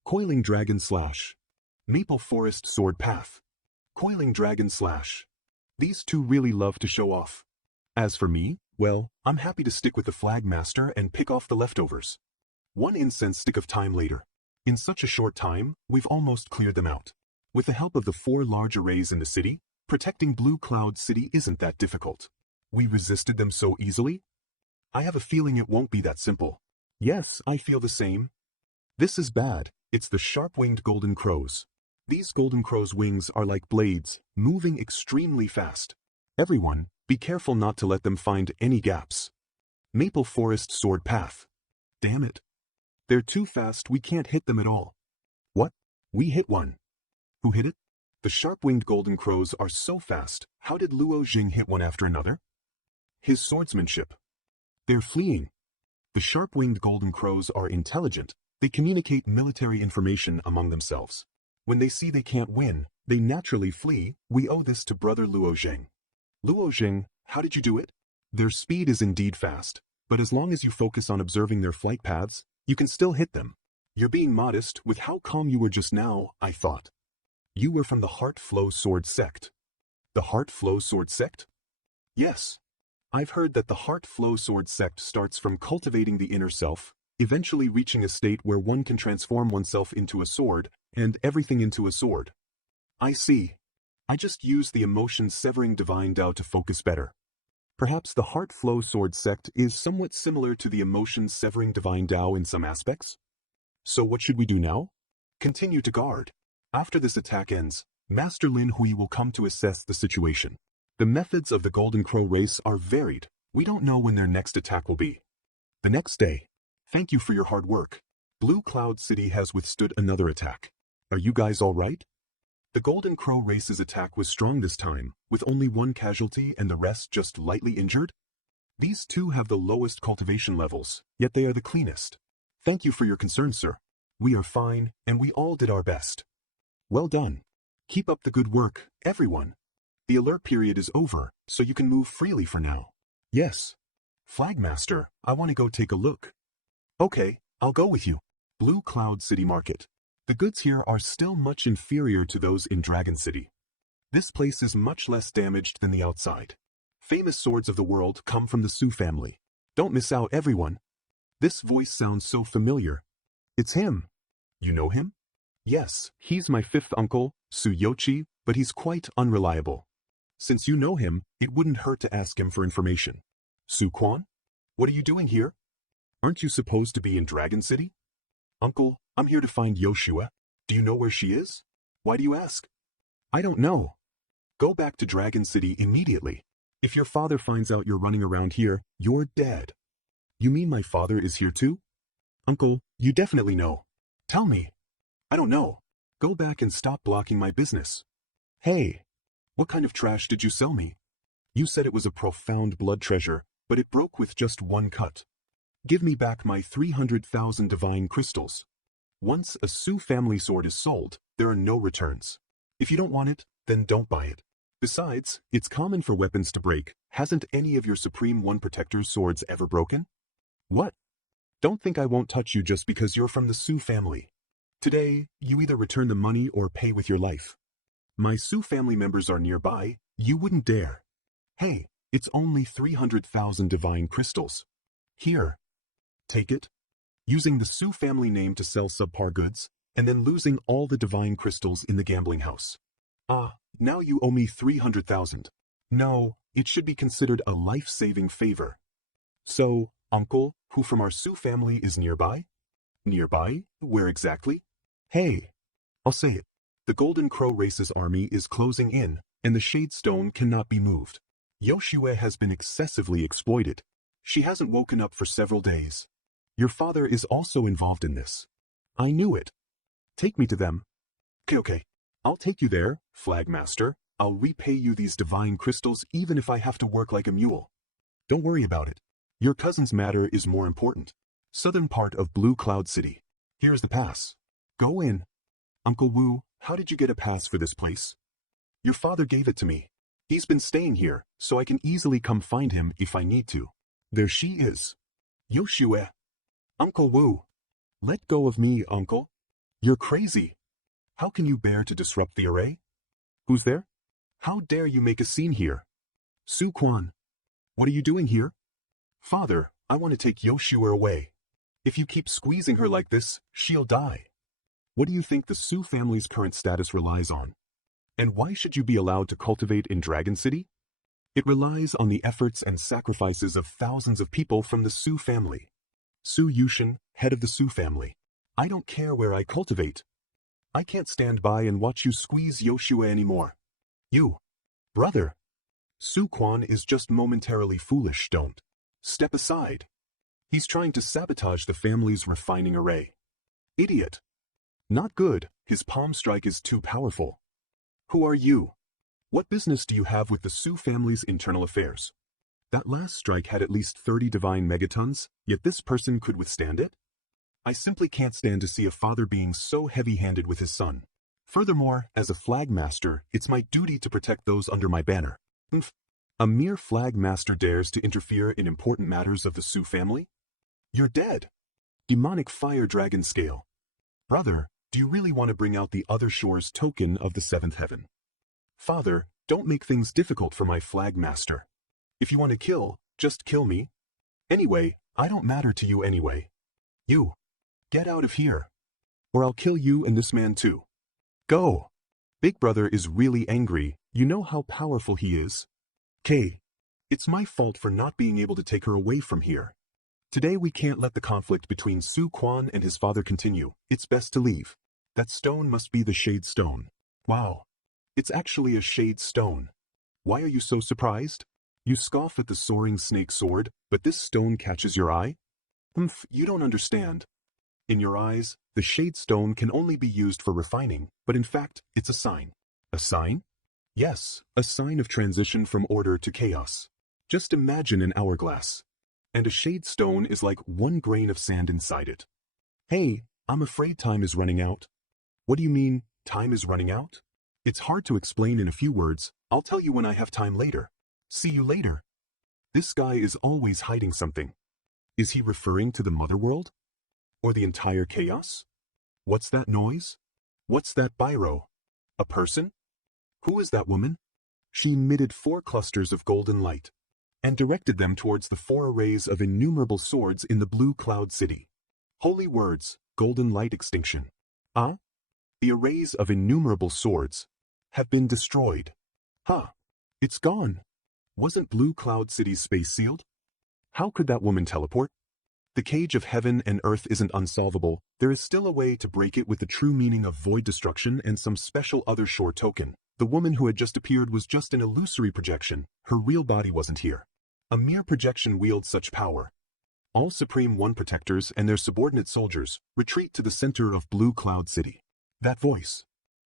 Coiling Dragon Slash. Maple Forest Sword Path. Coiling Dragon Slash. These two really love to show off. As for me, well, I'm happy to stick with the Flag Master and pick off the leftovers. 1 incense stick of time later. In such a short time, we've almost cleared them out. With the help of the 4 large arrays in the city, protecting Blue Cloud City isn't that difficult. We resisted them so easily? I have a feeling it won't be that simple. Yes, I feel the same. This is bad. It's the sharp-winged golden crows. These golden crows' wings are like blades, moving extremely fast. Everyone, be careful not to let them find any gaps. Maple Forest Sword Path. Damn it. They're too fast, we can't hit them at all. What? We hit one. Who hit it? The sharp-winged golden crows are so fast, how did Luo Jing hit one after another? His swordsmanship. They're fleeing. The sharp-winged golden crows are intelligent. They communicate military information among themselves. When they see they can't win, they naturally flee. We owe this to Brother Luo Jing. Luo Jing, how did you do it? Their speed is indeed fast, but as long as you focus on observing their flight paths, you can still hit them. You're being modest with how calm you were just now, I thought. You were from the Heart Flow Sword Sect. The Heart Flow Sword Sect? Yes. I've heard that the Heart Flow Sword Sect starts from cultivating the inner self, eventually reaching a state where one can transform oneself into a sword, and everything into a sword. I see. I just used the emotion-severing divine Tao to focus better. Perhaps the Heart Flow Sword Sect is somewhat similar to the emotion-severing divine Tao in some aspects? So what should we do now? Continue to guard. After this attack ends, Master Lin Hui will come to assess the situation. The methods of the Golden Crow race are varied. We don't know when their next attack will be. The next day. Thank you for your hard work. Blue Cloud City has withstood another attack. Are you guys all right? The Golden Crow race's attack was strong this time, with only 1 casualty and the rest just lightly injured. These two have the lowest cultivation levels, yet they are the cleanest. Thank you for your concern, sir. We are fine, and we all did our best. Well done. Keep up the good work, everyone. The alert period is over, so you can move freely for now. Yes. Flagmaster, I want to go take a look. Okay, I'll go with you. Blue Cloud City Market. The goods here are still much inferior to those in Dragon City. This place is much less damaged than the outside. Famous swords of the world come from the Su family. Don't miss out, everyone. This voice sounds so familiar. It's him. You know him? Yes, he's my fifth uncle, Tsuyoshi, but he's quite unreliable. Since you know him, it wouldn't hurt to ask him for information. Su-kwan? What are you doing here? Aren't you supposed to be in Dragon City? Uncle, I'm here to find Yoshua. Do you know where she is? Why do you ask? I don't know. Go back to Dragon City immediately. If your father finds out you're running around here, you're dead. You mean my father is here too? Uncle, you definitely know. Tell me. I don't know. Go back and stop blocking my business. Hey, what kind of trash did you sell me? You said it was a profound blood treasure, but it broke with just one cut. Give me back my 300,000 divine crystals. Once a Su family sword is sold, there are no returns. If you don't want it, then don't buy it. Besides, it's common for weapons to break. Hasn't any of your Supreme One Protector's swords ever broken? What? Don't think I won't touch you just because you're from the Su family. Today, you either return the money or pay with your life. My Su family members are nearby. You wouldn't dare. Hey, it's only 300,000 divine crystals. Here. Take it. Using the Su family name to sell subpar goods, and then losing all the divine crystals in the gambling house. Now you owe me 300,000. No, it should be considered a life-saving favor. So, uncle, who from our Su family is nearby? Nearby? Where exactly? Hey, I'll say it. The Golden Crow Race's army is closing in, and the Shade Stone cannot be moved. Yoshua has been excessively exploited. She hasn't woken up for several days. Your father is also involved in this. I knew it. Take me to them. Okay. I'll take you there, Flag Master. I'll repay you these divine crystals even if I have to work like a mule. Don't worry about it. Your cousin's matter is more important. Southern part of Blue Cloud City. Here's the pass. Go in. Uncle Wu, how did you get a pass for this place? Your father gave it to me. He's been staying here, so I can easily come find him if I need to. There she is. Yoshua. Uncle Wu. Let go of me, uncle. You're crazy. How can you bear to disrupt the array? Who's there? How dare you make a scene here? Su-kwan. What are you doing here? Father, I want to take Yoshua away. If you keep squeezing her like this, she'll die. What do you think the Su family's current status relies on? And why should you be allowed to cultivate in Dragon City? It relies on the efforts and sacrifices of thousands of people from the Su family. Su Yushin, head of the Su family. I don't care where I cultivate. I can't stand by and watch you squeeze Yoshua anymore. You, brother. Su-kwan is just momentarily foolish, don't. Step aside. He's trying to sabotage the family's refining array. Idiot. Not good, his palm strike is too powerful. Who are you? What business do you have with the Su family's internal affairs? That last strike had at least 30 divine megatons, yet this person could withstand it? I simply can't stand to see a father being so heavy-handed with his son. Furthermore, as a flag master, it's my duty to protect those under my banner. A mere flag master dares to interfere in important matters of the Su family? You're dead. Demonic fire dragon scale. Brother, do you really want to bring out the other shore's token of the seventh heaven? Father, don't make things difficult for my flag master. If you want to kill, just kill me. Anyway, I don't matter to you anyway. You. Get out of here. Or I'll kill you and this man too. Go. Big brother is really angry. You know how powerful he is. Kay. It's my fault for not being able to take her away from here. Today we can't let the conflict between Su-kwan and his father continue. It's best to leave. That stone must be the Shade Stone. Wow. It's actually a Shade Stone. Why are you so surprised? You scoff at the soaring snake sword, but this stone catches your eye? You don't understand. In your eyes, the Shade Stone can only be used for refining, but in fact, it's a sign. A sign? Yes, a sign of transition from order to chaos. Just imagine an hourglass. And a Shade Stone is like one grain of sand inside it. Hey, I'm afraid time is running out. What do you mean, time is running out? It's hard to explain in a few words. I'll tell you when I have time later. See you later. This guy is always hiding something. Is he referring to the mother world? Or the entire chaos? What's that noise? What's that biro? A person? Who is that woman? She emitted 4 clusters of golden light and directed them towards the 4 arrays of innumerable swords in the blue cloud city. Holy words, golden light extinction. Ah? The arrays of innumerable swords have been destroyed. Huh. It's gone. Wasn't Blue Cloud City's space sealed? How could that woman teleport? The cage of heaven and earth isn't unsolvable. There is still a way to break it with the true meaning of void destruction and some special other shore token. The woman who had just appeared was just an illusory projection. Her real body wasn't here. A mere projection wields such power. All Supreme One Protectors and their subordinate soldiers retreat to the center of Blue Cloud City. That voice.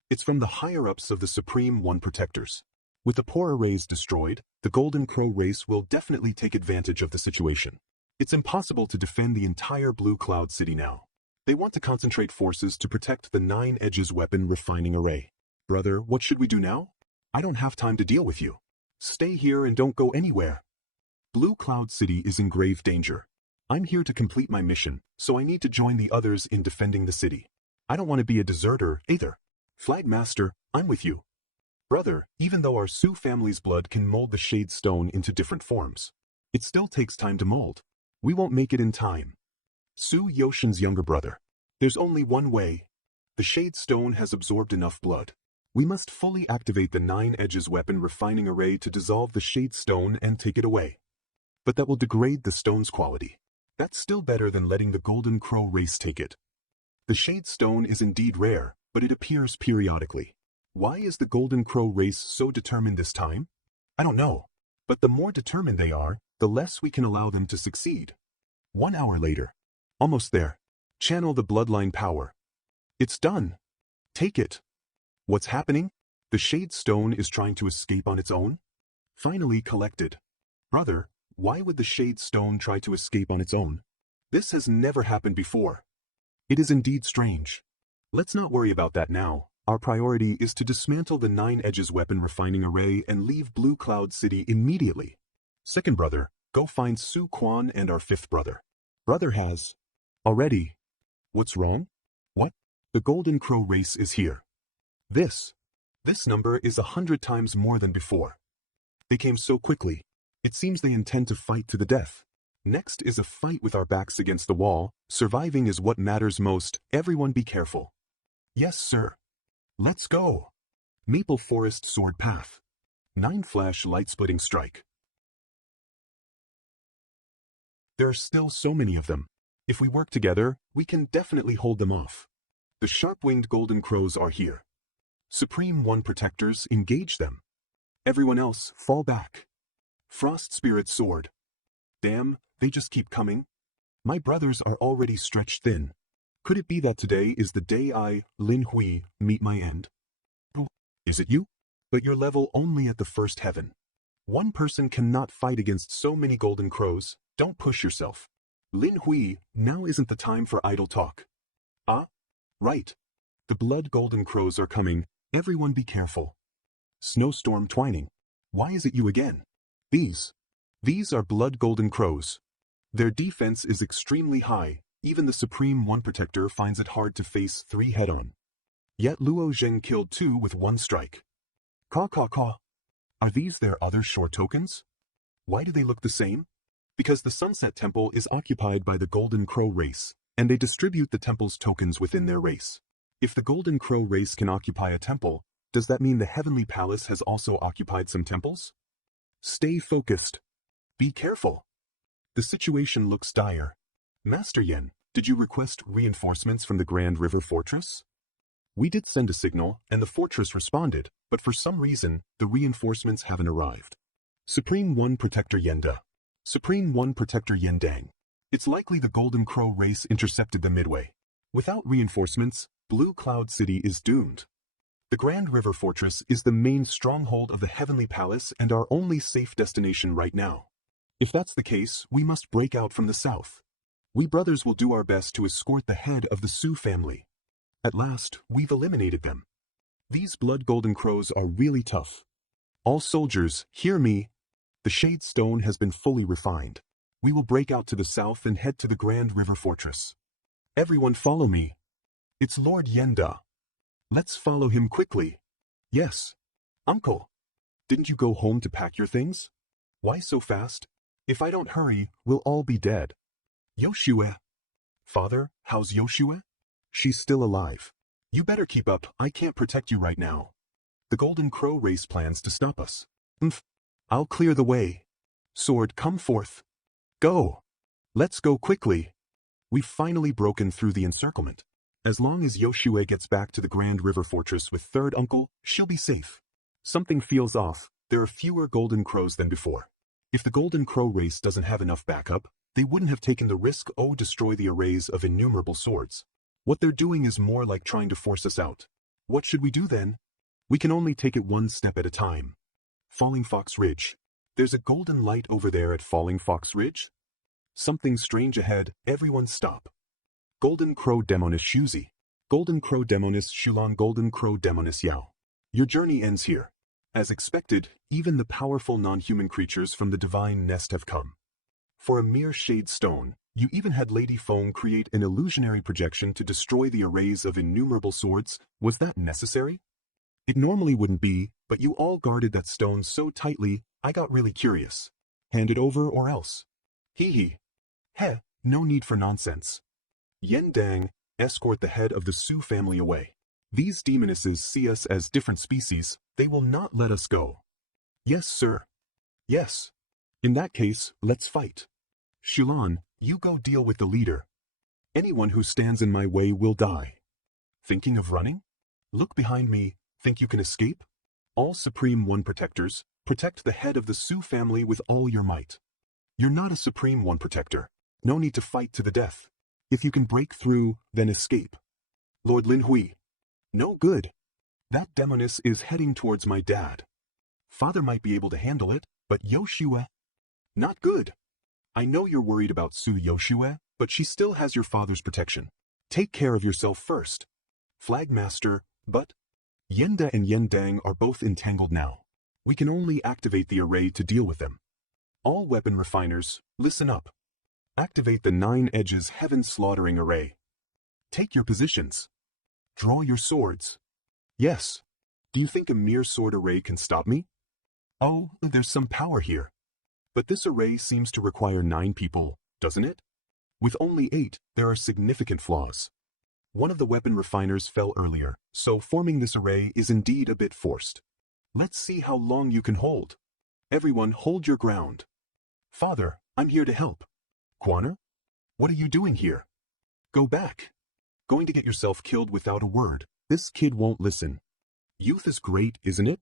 It's from the higher-ups of the Supreme One Protectors. With the poor arrays destroyed, the Golden Crow race will definitely take advantage of the situation. It's impossible to defend the entire Blue Cloud City now. They want to concentrate forces to protect the 9 Edges weapon refining array. Brother, what should we do now? I don't have time to deal with you. Stay here and don't go anywhere. Blue Cloud City is in grave danger. I'm here to complete my mission, so I need to join the others in defending the city. I don't want to be a deserter either. Flag Master, I'm with you. Brother, even though our Sioux family's blood can mold the Shade Stone into different forms, it still takes time to mold. We won't make it in time. Su Yoshin's younger brother. There's only one way. The Shade Stone has absorbed enough blood. We must fully activate the 9 Edges weapon refining array to dissolve the Shade Stone and take it away. But that will degrade the stone's quality. That's still better than letting the Golden Crow race take it. The Shade Stone is indeed rare, but it appears periodically. Why is the Golden Crow race so determined this time? I don't know. But the more determined they are, the less we can allow them to succeed. 1 hour later. Almost there. Channel the bloodline power. It's done. Take it. What's happening? The Shade Stone is trying to escape on its own? Finally collected. Brother, why would the Shade Stone try to escape on its own? This has never happened before. It is indeed strange. Let's not worry about that now. Our priority is to dismantle the 9 Edges weapon refining array and leave Blue Cloud City immediately. Second brother, go find Su Quan and our 5th brother. Brother has. Already. What's wrong? What? The Golden Crow race is here. This number is 100 times more than before. They came so quickly. It seems they intend to fight to the death. Next is a fight with our backs against the wall. Surviving is what matters most. Everyone be careful. Yes, sir. Let's go. Maple Forest Sword Path. 9 Flash Light-Splitting Strike. There are still so many of them. If we work together, we can definitely hold them off. The sharp-winged Golden Crows are here. Supreme One Protectors, engage them. Everyone else, fall back. Frost Spirit Sword. Damn, they just keep coming. My brothers are already stretched thin. Could it be that today is the day I, Lin Hui, meet my end? Oh, is it you? But you're level only at the 1st heaven. One person cannot fight against so many Golden Crows. Don't push yourself. Lin Hui, now isn't the time for idle talk. Ah? Right. The Blood Golden Crows are coming. Everyone be careful. Snowstorm Twining. Why is it you again? These are Blood Golden Crows. Their defense is extremely high. Even the Supreme One Protector finds it hard to face 3 head-on. Yet Luo Zheng killed 2 with 1 strike. Caw caw caw. Are these their other shore tokens? Why do they look the same? Because the Sunset Temple is occupied by the Golden Crow race, and they distribute the temple's tokens within their race. If the Golden Crow race can occupy a temple, does that mean the Heavenly Palace has also occupied some temples? Stay focused. Be careful. The situation looks dire. Master Yen, did you request reinforcements from the Grand River Fortress? We did send a signal, and the fortress responded, but for some reason, the reinforcements haven't arrived. Supreme One Protector Yenda. Supreme One Protector Yendang. It's likely the Golden Crow race intercepted them midway. Without reinforcements, Blue Cloud City is doomed. The Grand River Fortress is the main stronghold of the Heavenly Palace and our only safe destination right now. If that's the case, we must break out from the south. We brothers will do our best to escort the head of the Sioux family. At last, we've eliminated them. These Blood Golden Crows are really tough. All soldiers, hear me. The Shade Stone has been fully refined. We will break out to the south and head to the Grand River Fortress. Everyone follow me. It's Lord Yenda. Let's follow him quickly. Yes. Uncle. Didn't you go home to pack your things? Why so fast? If I don't hurry, we'll all be dead. Yoshue. Father, how's Yoshue? She's still alive. You better keep up, I can't protect you right now. The Golden Crow race plans to stop us. I'll clear the way. Sword, come forth. Go. Let's go quickly. We've finally broken through the encirclement. As long as Yoshue gets back to the Grand River Fortress with third uncle, she'll be safe. Something feels off. There are fewer Golden Crows than before. If the Golden Crow race doesn't have enough backup, they wouldn't have taken the risk to destroy the arrays of innumerable swords. What they're doing is more like trying to force us out. What should we do then? We can only take it one step at a time. Falling Fox Ridge. There's a golden light over there at Falling Fox Ridge. Something strange ahead, everyone stop. Golden Crow Demoness Shuzi. Golden Crow Demoness Shulan Golden Crow Demoness Yao. Your journey ends here. As expected, even the powerful non-human creatures from the divine nest have come. For a mere shade stone, you even had Lady Foam create an illusionary projection to destroy the arrays of innumerable swords. Was that necessary? It normally wouldn't be, but you all guarded that stone so tightly, I got really curious. Hand it over or else. Hee. Heh, no need for nonsense. Yen Dang, escort the head of the Su family away. These demonesses see us as different species, they will not let us go. Yes, sir. Yes. In that case, let's fight. Shulan, you go deal with the leader. Anyone who stands in my way will die. Thinking of running? Look behind me, think you can escape? All Supreme One Protectors, protect the head of the Su family with all your might. You're not a Supreme One Protector. No need to fight to the death. If you can break through, then escape. Lord Lin Hui. No good. That demoness is heading towards my dad. Father might be able to handle it, but Yoshue? Not good. I know you're worried about Su Yoshue, but she still has your father's protection. Take care of yourself first. Flagmaster, but Yenda and Yendang are both entangled now. We can only activate the array to deal with them. All weapon refiners, listen up. Activate the 9 Edges Heaven Slaughtering Array. Take your positions. Draw your swords. Yes. Do you think a mere sword array can stop me? Oh, there's some power here. But this array seems to require 9 people, doesn't it? With only 8, there are significant flaws. One of the weapon refiners fell earlier, so forming this array is indeed a bit forced. Let's see how long you can hold. Everyone hold your ground. Father, I'm here to help. Quanah? What are you doing here? Go back. Going to get yourself killed without a word. This kid won't listen. Youth is great, isn't it?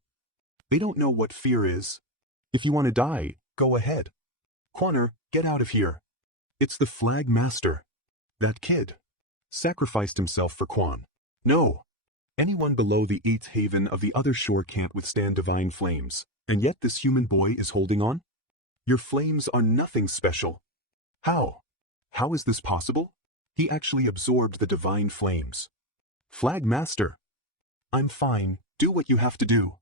They don't know what fear is. If you want to die, go ahead. Quanah, get out of here. It's the Flag Master. That kid sacrificed himself for Quan. No. Anyone below the 8th haven of the other shore can't withstand divine flames, and yet this human boy is holding on? Your flames are nothing special. How? How is this possible? He actually absorbed the divine flames. Flag Master. I'm fine, do what you have to do.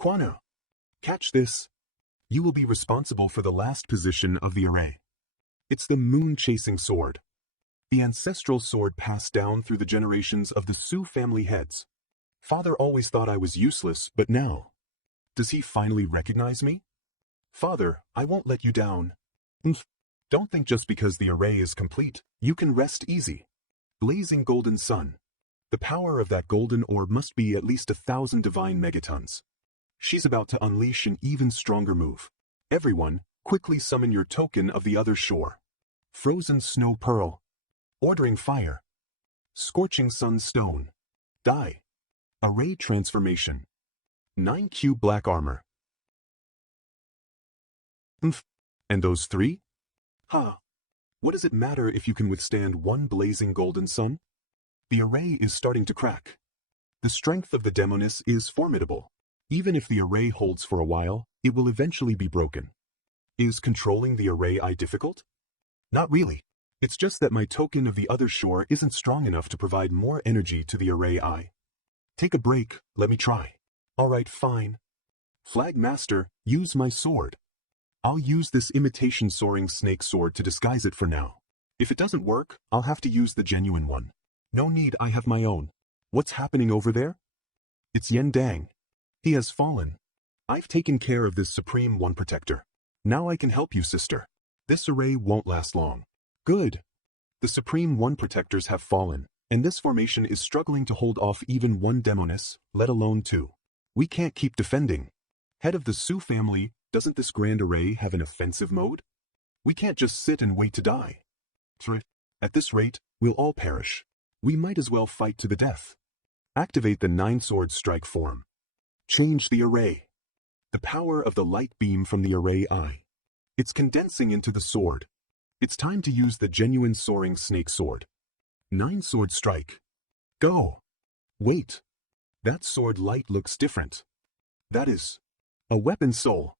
Quanah, catch this. You will be responsible for the last position of the array. It's the moon-chasing sword. The ancestral sword passed down through the generations of the Su family heads. Father always thought I was useless, but now. Does he finally recognize me? Father, I won't let you down. Don't think just because the array is complete, you can rest easy. Blazing golden sun. The power of that golden orb must be at least 1,000 divine megatons. She's about to unleash an even stronger move. Everyone, quickly summon your token of the other shore. Frozen Snow Pearl. Ordering Fire. Scorching Sun Stone. Die. Array Transformation. 9Q Black Armor. And those 3? What does it matter if you can withstand one blazing golden sun? The array is starting to crack. The strength of the demoness is formidable. Even if the array holds for a while, it will eventually be broken. Is controlling the array eye difficult? Not really. It's just that my token of the other shore isn't strong enough to provide more energy to the array eye. Take a break, let me try. Alright, fine. Flag Master, use my sword. I'll use this imitation soaring snake sword to disguise it for now. If it doesn't work, I'll have to use the genuine one. No need, I have my own. What's happening over there? It's Yen Dang. He has fallen. I've taken care of this Supreme One Protector. Now I can help you, sister. This array won't last long. Good. The Supreme One Protectors have fallen, and this formation is struggling to hold off even one Demoness, let alone two. We can't keep defending. Head of the Su family, doesn't this grand array have an offensive mode? We can't just sit and wait to die. At this rate, we'll all perish. We might as well fight to the death. Activate the 9-sword strike form. Change the array. The power of the light beam from the array eye. It's condensing into the sword. It's time to use the genuine soaring snake sword. 9-sword strike. Go. Wait. That sword light looks different. That is a weapon soul.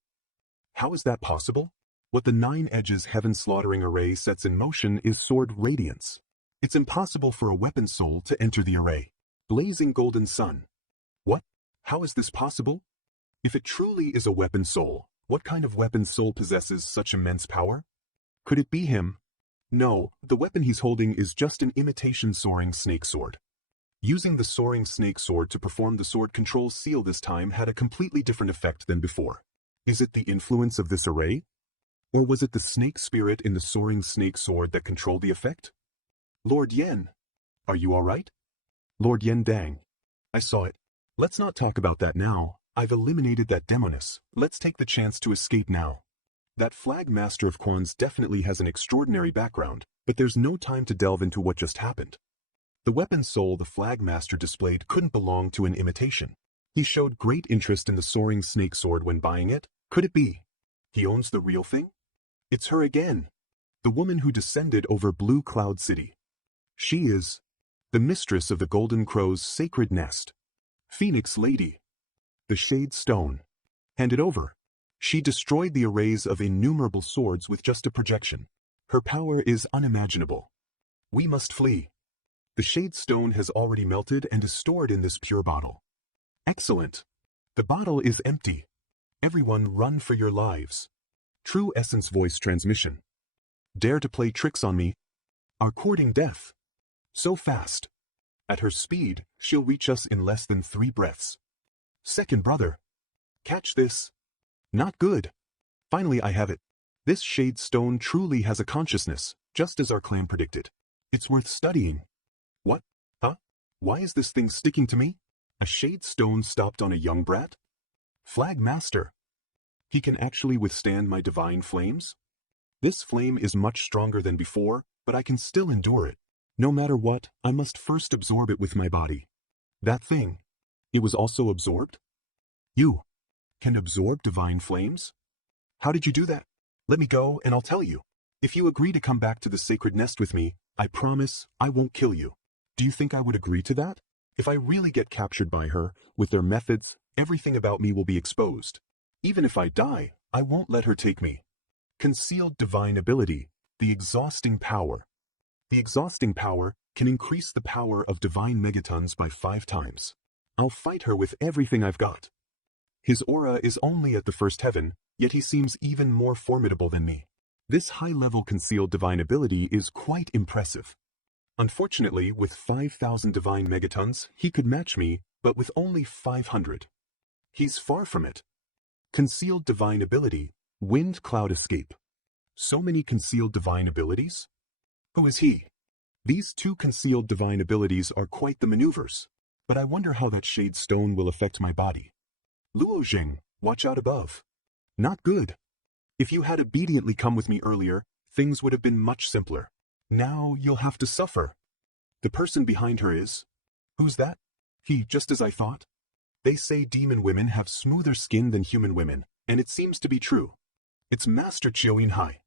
How is that possible? What the 9 edges heaven slaughtering array sets in motion is sword radiance. It's impossible for a weapon soul to enter the array. Blazing golden sun. What? How is this possible? If it truly is a weapon soul, what kind of weapon soul possesses such immense power? Could it be him? No, the weapon he's holding is just an imitation soaring snake sword. Using the soaring snake sword to perform the sword control seal this time had a completely different effect than before. Is it the influence of this array? Or was it the snake spirit in the soaring snake sword that controlled the effect? Lord Yen, are you all right? Lord Yen Dang, I saw it. Let's not talk about that now. I've eliminated that Demoness. Let's take the chance to escape now. That Flag Master of Quan's definitely has an extraordinary background, but there's no time to delve into what just happened. The weapon soul the Flag Master displayed couldn't belong to an imitation. He showed great interest in the soaring snake sword when buying it. Could it be? He owns the real thing? It's her again. The woman who descended over Blue Cloud City. She is the mistress of the Golden Crow's sacred nest. Phoenix Lady. The Shade Stone. Hand it over. She destroyed the arrays of innumerable swords with just a projection. Her power is unimaginable. We must flee. The Shade Stone has already melted and is stored in this pure bottle. Excellent. The bottle is empty. Everyone run for your lives. True Essence voice transmission. Dare to play tricks on me? Are courting death. So fast. At her speed, she'll reach us in less than 3 breaths. Second brother. Catch this. Not good. Finally I have it. This Shade Stone truly has a consciousness, just as our clan predicted. It's worth studying. What? Huh? Why is this thing sticking to me? A Shade Stone stopped on a young brat? Flag Master. He can actually withstand my divine flames? This flame is much stronger than before, but I can still endure it. No matter what, I must first absorb it with my body. That thing. It was also absorbed? You can absorb divine flames? How did you do that? Let me go and I'll tell you. If you agree to come back to the sacred nest with me, I promise I won't kill you. Do you think I would agree to that? If I really get captured by her, with their methods, everything about me will be exposed. Even if I die, I won't let her take me. Concealed divine ability, the exhausting power. The exhausting power can increase the power of divine megatons by 5 times. I'll fight her with everything I've got. His aura is only at the first heaven, yet he seems even more formidable than me. This high-level concealed divine ability is quite impressive. Unfortunately, with 5,000 divine megatons, he could match me, but with only 500. He's far from it. Concealed divine ability, wind cloud escape. So many concealed divine abilities? Who is he? These 2 concealed divine abilities are quite the maneuvers, but I wonder how that Shade Stone will affect my body. Luo Jing, watch out above. Not good. If you had obediently come with me earlier, things would have been much simpler. Now you'll have to suffer. The person behind her is... Who's that? He, just as I thought. They say demon women have smoother skin than human women, and it seems to be true. It's Master Chioin Hai.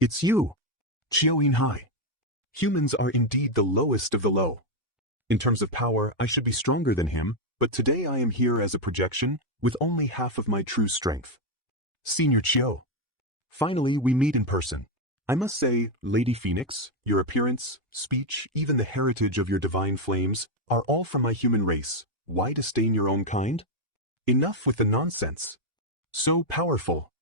It's you, Chioin Hai. Humans are indeed the lowest of the low. In terms of power, I should be stronger than him, but today I am here as a projection, with only half of my true strength. Senior Chio. Finally, we meet in person. I must say, Lady Phoenix, your appearance, speech, even the heritage of your divine flames, are all from my human race. Why disdain your own kind? Enough with the nonsense. So powerful.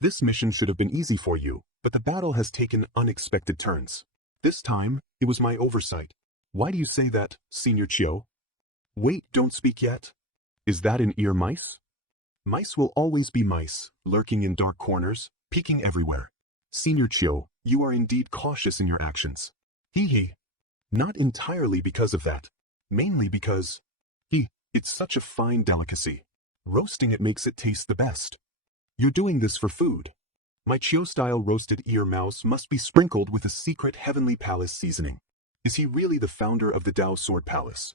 This mission should have been easy for you, but the battle has taken unexpected turns. This time, it was my oversight. Why do you say that, Senior Chio? Wait, don't speak yet. Is that an ear mice? Mice will always be mice, lurking in dark corners, peeking everywhere. Senior Chio, you are indeed cautious in your actions. Hee hee. Not entirely because of that. Mainly because, it's such a fine delicacy. Roasting it makes it taste the best. You're doing this for food. My Chio-style roasted ear mouse must be sprinkled with a secret Heavenly Palace seasoning. Is he really the founder of the Tao Sword Palace?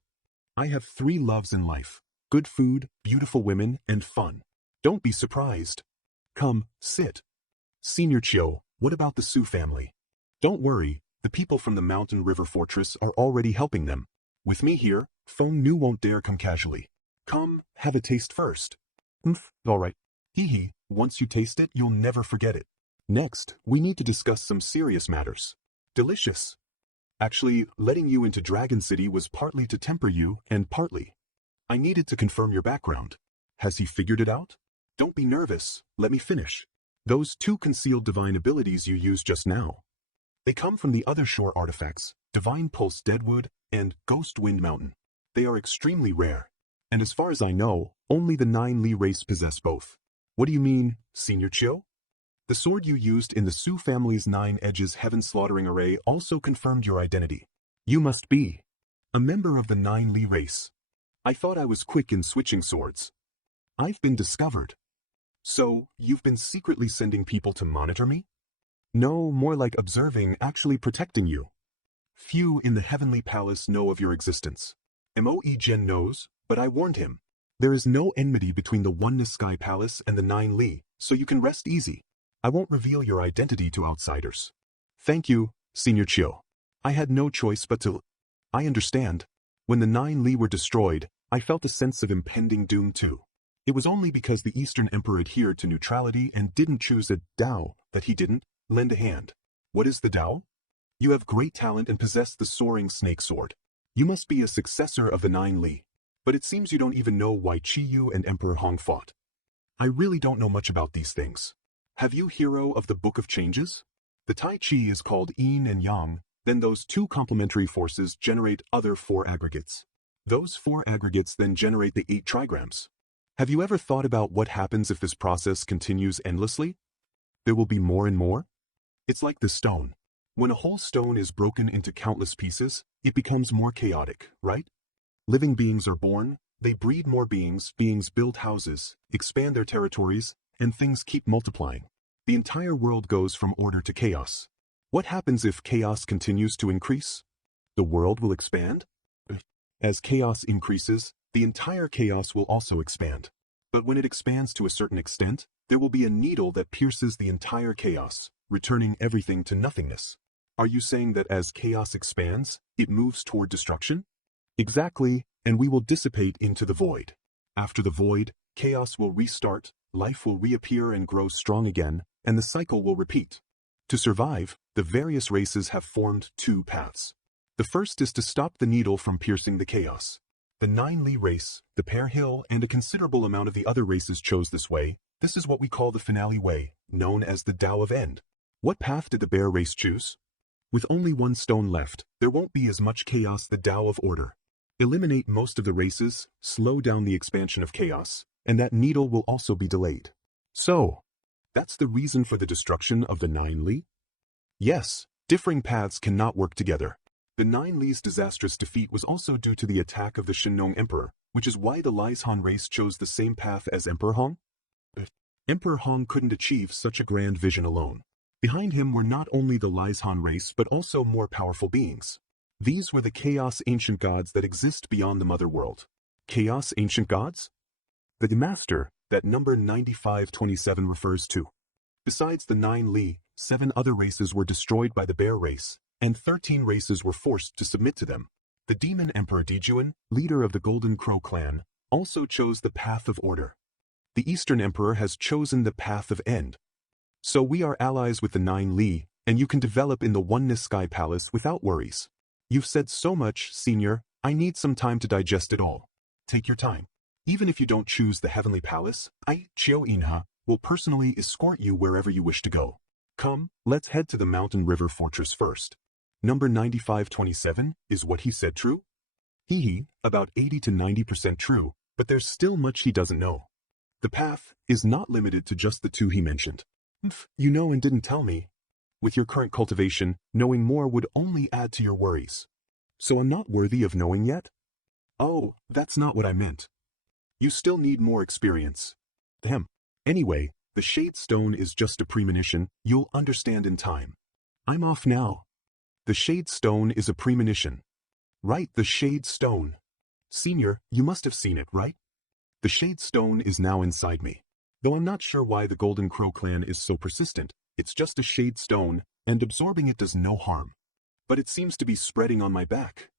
I have 3 loves in life: good food, beautiful women, and fun. Don't be surprised. Come, sit. Senior Chio, what about the Su family? Don't worry, the people from the Mountain River Fortress are already helping them. With me here, Feng Nu won't dare come casually. Come, have a taste first. Alright. Hee hee, once you taste it, you'll never forget it. Next, we need to discuss some serious matters. Delicious. Actually, letting you into Dragon City was partly to temper you, and partly. I needed to confirm your background. Has he figured it out? Don't be nervous, let me finish. Those 2 concealed divine abilities you used just now. They come from the other shore artifacts, Divine Pulse Deadwood and Ghost Wind Mountain. They are extremely rare. And as far as I know, only the 9 Li race possess both. What do you mean, Senior Chio? The sword you used in the Su family's 9 Edges Heaven Slaughtering Array also confirmed your identity. You must be a member of the 9 Li race. I thought I was quick in switching swords. I've been discovered. So, you've been secretly sending people to monitor me? No, more like observing, actually protecting you. Few in the Heavenly Palace know of your existence. Moe Gen knows, but I warned him. There is no enmity between the Oneness Sky Palace and the 9 Li, so you can rest easy. I won't reveal your identity to outsiders. Thank you, Senior Chio. I had no choice but to... I understand. When the 9 Li were destroyed, I felt a sense of impending doom too. It was only because the Eastern Emperor adhered to neutrality and didn't choose a Tao that he didn't lend a hand. What is the Tao? You have great talent and possess the soaring snake sword. You must be a successor of the 9 Li. But it seems you don't even know why Chi-Yu and Emperor Hong fought. I really don't know much about these things. Have you hero of the Book of Changes? The Tai Chi is called Yin and Yang, then those 2 complementary forces generate other 4 aggregates. Those 4 aggregates then generate the 8 trigrams. Have you ever thought about what happens if this process continues endlessly? There will be more and more? It's like the stone. When a whole stone is broken into countless pieces, it becomes more chaotic, right? Living beings are born, they breed more beings build houses, expand their territories, and things keep multiplying. The entire world goes from order to chaos. What happens if chaos continues to increase? The world will expand? As chaos increases, the entire chaos will also expand. But when it expands to a certain extent, there will be a needle that pierces the entire chaos, returning everything to nothingness. Are you saying that as chaos expands, it moves toward destruction? Exactly, and we will dissipate into the void. After the void, chaos will restart, life will reappear and grow strong again, and the cycle will repeat. To survive, the various races have formed 2 paths. The first is to stop the needle from piercing the chaos. The 9 Li race, the Pear Hill, and a considerable amount of the other races chose this way. This is what we call the finale way, known as the Tao of End. What path did the bear race choose? With only 1 stone left, there won't be as much chaos. The Tao of Order. Eliminate most of the races, slow down the expansion of chaos, and that needle will also be delayed. So, that's the reason for the destruction of the 9 Li? Yes, differing paths cannot work together. The 9 Li's disastrous defeat was also due to the attack of the Shinnong Emperor, which is why the Li's-Han race chose the same path as Emperor Hong. Emperor Hong couldn't achieve such a grand vision alone. Behind him were not only the Li's-Han race but also more powerful beings. These were the Chaos Ancient Gods that exist beyond the Mother World. Chaos Ancient Gods? The Master that number 9527 refers to. Besides the 9 Li, 7 other races were destroyed by the Bear race, and 13 races were forced to submit to them. The Demon Emperor Dijuan, leader of the Golden Crow clan, also chose the path of order. The Eastern Emperor has chosen the path of end. So we are allies with the 9 Li, and you can develop in the Oneness Sky Palace without worries. You've said so much, Senior, I need some time to digest it all. Take your time. Even if you don't choose the Heavenly Palace, I, Chio Inha, will personally escort you wherever you wish to go. Come, let's head to the Mountain River Fortress first. Number 9527, is what he said true? Hee, about 80 to 90% true, but there's still much he doesn't know. The path is not limited to just the two he mentioned. You know and didn't tell me. With your current cultivation, knowing more would only add to your worries. So I'm not worthy of knowing yet? Oh, that's not what I meant. You still need more experience. Anyway, the Shade Stone is just a premonition, you'll understand in time. I'm off now. The Shade Stone is a premonition. Right, the Shade Stone. Senior, you must have seen it, right? The Shade Stone is now inside me. Though I'm not sure why the Golden Crow clan is so persistent, it's just a Shade Stone, and absorbing it does no harm. But it seems to be spreading on my back.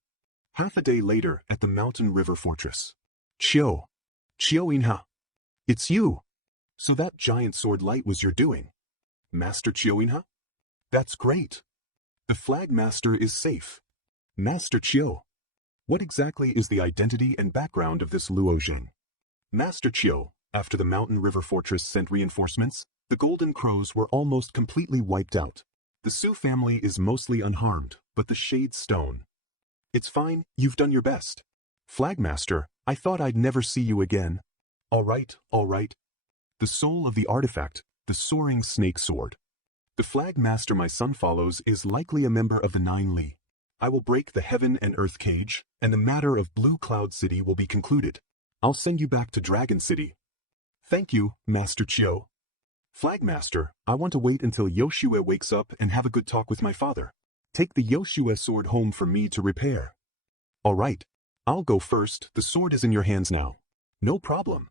Half a day later, at the Mountain River Fortress. Chio Inha. It's you. So that giant sword light was your doing. Master Chio Inha? That's great. The Flag Master is safe. Master Chio. What exactly is the identity and background of this Luo Zheng? Master Chio, after the Mountain River Fortress sent reinforcements, the Golden Crows were almost completely wiped out. The Su family is mostly unharmed, but the Shade Stone. It's fine, you've done your best. Flagmaster, I thought I'd never see you again. All right. The soul of the artifact, the Soaring Snake Sword. The Flagmaster my son follows is likely a member of the Nine Li. I will break the Heaven and Earth cage, and the matter of Blue Cloud City will be concluded. I'll send you back to Dragon City. Thank you, Master Chio. Flagmaster, I want to wait until Yoshua wakes up and have a good talk with my father. Take the Yoshua sword home for me to repair. All right. I'll go first, the sword is in your hands now. No problem.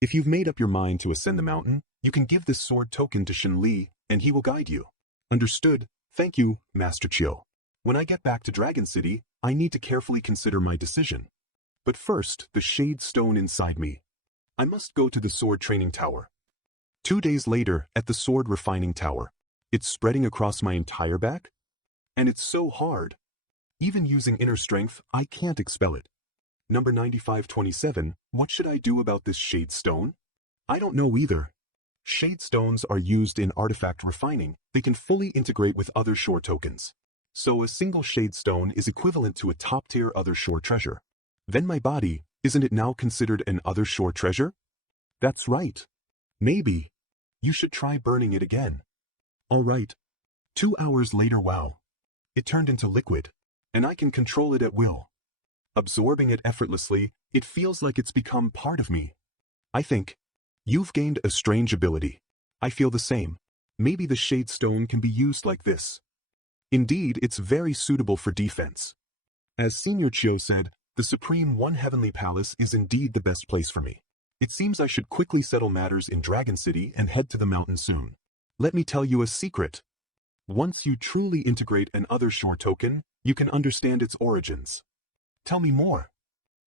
If you've made up your mind to ascend the mountain, you can give this sword token to Shen Li, and he will guide you. Understood. Thank you, Master Chio. When I get back to Dragon City, I need to carefully consider my decision. But first, the Shade Stone inside me. I must go to the Sword Training Tower. 2 days later, at the Sword Refining Tower. It's spreading across my entire back? And it's so hard. Even using inner strength, I can't expel it. Number 9527, what should I do about this Shade Stone? I don't know either. Shade Stones are used in artifact refining. They can fully integrate with other shore tokens. So a single Shade Stone is equivalent to a top-tier other shore treasure. Then my body, isn't it now considered an other shore treasure? That's right. Maybe. You should try burning it again. All right. 2 hours later, wow. It turned into liquid, and I can control it at will. Absorbing it effortlessly, it feels like it's become part of me. I think, you've gained a strange ability. I feel the same. Maybe the Shade Stone can be used like this. Indeed, it's very suitable for defense. As Senior Chio said, the Supreme One Heavenly Palace is indeed the best place for me. It seems I should quickly settle matters in Dragon City and head to the mountain soon. Let me tell you a secret. Once you truly integrate an other shore token, you can understand its origins. Tell me more.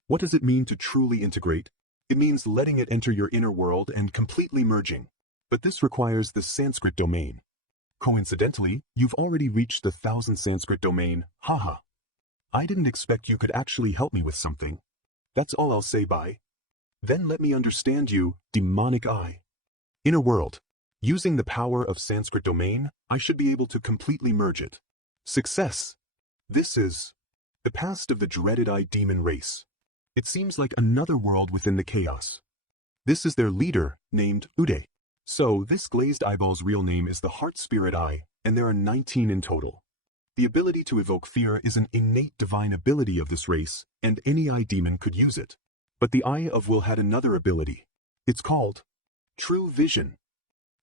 What does it mean to truly integrate? It means letting it enter your inner world and completely merging. But this requires the Sanskrit domain. Coincidentally, you've already reached the 1000 Sanskrit domain, haha. I didn't expect you could actually help me with something. That's all I'll say, bye. Then let me understand you, demonic eye. Inner world. Using the power of Sanskrit domain, I should be able to completely merge it. Success. This is the past of the dreaded eye demon race. It seems like another world within the chaos. This is their leader, named Uday. So this glazed eyeball's real name is the Heart Spirit Eye, and there are 19 in total. The ability to evoke fear is an innate divine ability of this race, and any eye demon could use it. But the Eye of Will had another ability. It's called True Vision.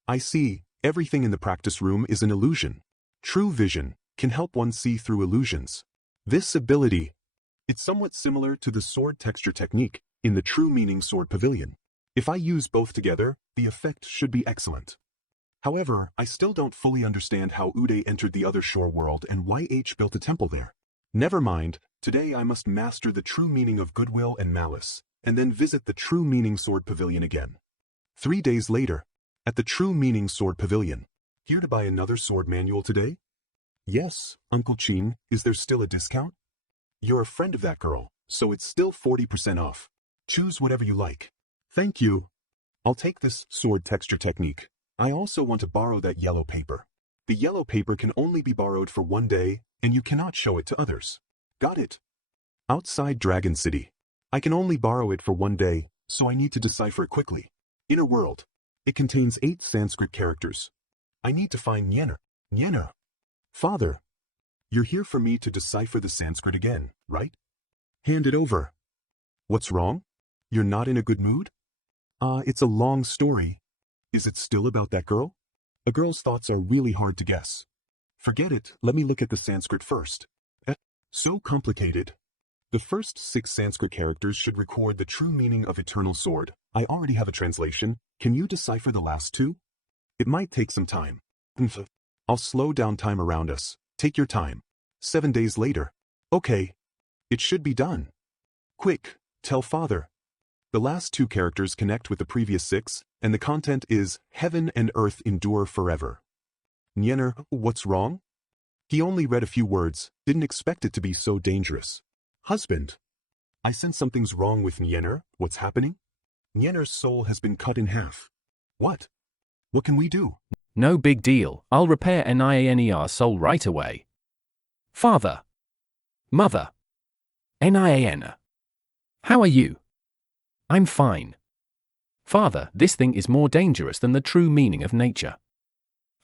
I see, everything in the practice room is an illusion. True Vision can help one see through illusions. This ability, it's somewhat similar to the sword texture technique in the True Meaning Sword Pavilion. If I use both together, the effect should be excellent. However, I still don't fully understand how Uday entered the other shore world and why H built a temple there. Never mind, today I must master the true meaning of goodwill and malice, and then visit the True Meaning Sword Pavilion again. 3 days later, at the True Meaning Sword Pavilion. Here to buy another sword manual today? Yes, Uncle Chin, is there still a discount? You're a friend of that girl, so it's still 40% off. Choose whatever you like. Thank you. I'll take this sword texture technique. I also want to borrow that yellow paper. The yellow paper can only be borrowed for 1 day, and you cannot show it to others. Got it? Outside Dragon City. I can only borrow it for 1 day, so I need to decipher it quickly. Inner world. It contains 8 Sanskrit characters. I need to find Nyener. Nyener. Father. You're here for me to decipher the Sanskrit again, right? Hand it over. What's wrong? You're not in a good mood? It's a long story. Is it still about that girl? A girl's thoughts are really hard to guess. Forget it, let me look at the Sanskrit first. So complicated. The first 6 Sanskrit characters should record the true meaning of eternal sword. I already have a translation. Can you decipher the last 2? It might take some time. I'll slow down time around us. Take your time. 7 days later. Okay. It should be done. Quick, tell father. The last 2 characters connect with the previous 6, and the content is, Heaven and earth endure forever. Nyener, what's wrong? He only read a few words, didn't expect it to be so dangerous. Husband. I sense something's wrong with Nyener. What's happening? Nyener's soul has been cut in half. What? What can we do? No big deal, I'll repair Nianer's soul right away. Father. Mother. Nianer. How are you? I'm fine. Father, this thing is more dangerous than the true meaning of nature.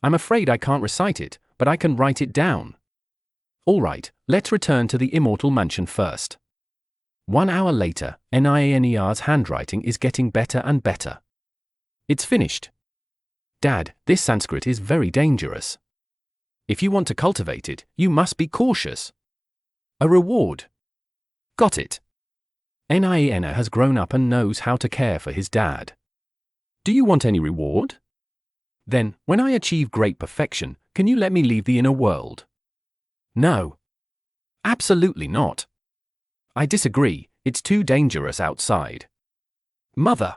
I'm afraid I can't recite it, but I can write it down. All right, let's return to the immortal mansion first. 1 hour later, Nianer's handwriting is getting better and better. It's finished. Dad, this Sanskrit is very dangerous. If you want to cultivate it, you must be cautious. A reward. Got it. Nianer has grown up and knows how to care for his dad. Do you want any reward? Then, when I achieve great perfection, can you let me leave the inner world? No. Absolutely not. I disagree, it's too dangerous outside. Mother.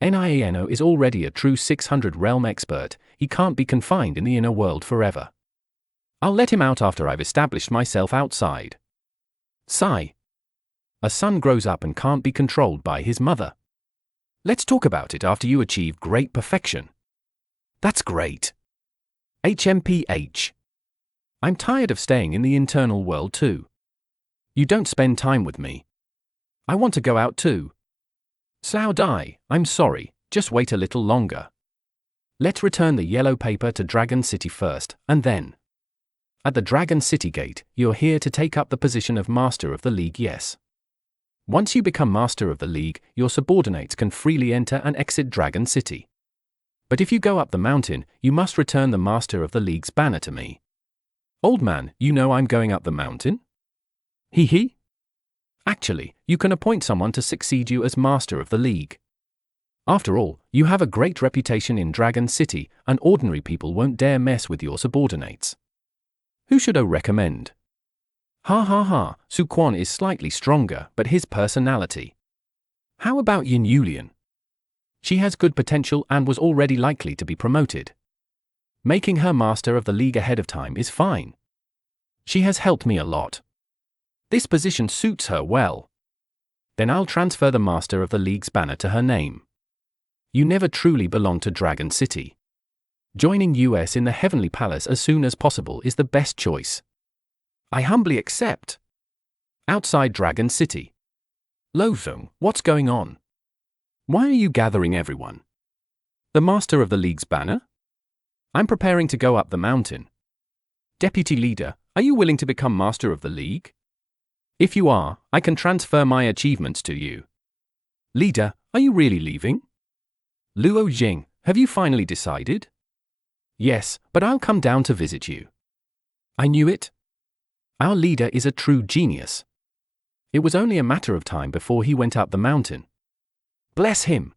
Nianer is already a true 600 realm expert, he can't be confined in the inner world forever. I'll let him out after I've established myself outside. Sigh. A son grows up and can't be controlled by his mother. Let's talk about it after you achieve great perfection. That's great. HMPH. I'm tired of staying in the internal world too. You don't spend time with me. I want to go out too. Sao Dai, I'm sorry, just wait a little longer. Let's return the yellow paper to Dragon City first, and then. At the Dragon City gate, you're here to take up the position of Master of the League, yes. Once you become Master of the League, your subordinates can freely enter and exit Dragon City. But if you go up the mountain, you must return the Master of the League's banner to me. Old man, you know I'm going up the mountain? Hee hee. Actually, you can appoint someone to succeed you as Master of the League. After all, you have a great reputation in Dragon City, and ordinary people won't dare mess with your subordinates. Who should I recommend? Ha ha ha, Su Quan is slightly stronger, but his personality. How about Yin Yulian? She has good potential and was already likely to be promoted. Making her Master of the League ahead of time is fine. She has helped me a lot. This position suits her well. Then I'll transfer the Master of the League's banner to her name. You never truly belong to Dragon City. Joining us in the Heavenly Palace as soon as possible is the best choice. I humbly accept. Outside Dragon City. Lo Zong, what's going on? Why are you gathering everyone? The Master of the League's banner? I'm preparing to go up the mountain. Deputy Leader, are you willing to become Master of the League? If you are, I can transfer my achievements to you. Leader, are you really leaving? Luo Jing, have you finally decided? Yes, but I'll come down to visit you. I knew it. Our leader is a true genius. It was only a matter of time before he went up the mountain. Bless him.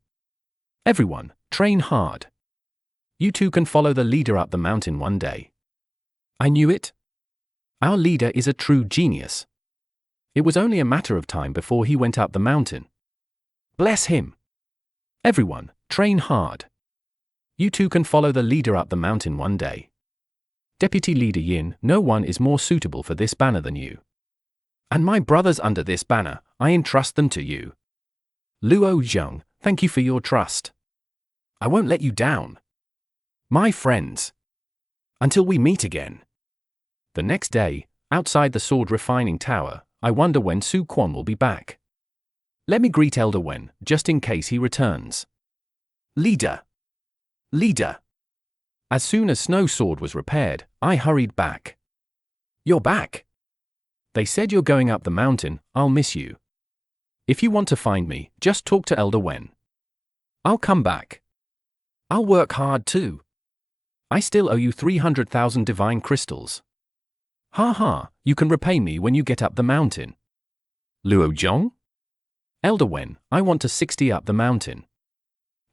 Everyone, train hard. You two can follow the leader up the mountain one day. I knew it. Our leader is a true genius. It was only a matter of time before he went up the mountain. Bless him. Everyone, train hard. You two can follow the leader up the mountain one day. Deputy Leader Yin, no one is more suitable for this banner than you. And my brothers under this banner, I entrust them to you. Luo Zheng, thank you for your trust. I won't let you down. My friends. Until we meet again. The next day, outside the sword refining tower, I wonder when Su Quan will be back. Let me greet Elder Wen, just in case he returns. Leader! Leader! As soon as Snow Sword was repaired, I hurried back. You're back! They said you're going up the mountain. I'll miss you. If you want to find me, just talk to Elder Wen. I'll come back. I'll work hard too. I still owe you 300,000 divine crystals. Ha ha, you can repay me when you get up the mountain. Luo Zhong? Elder Wen, I want to 60 up the mountain.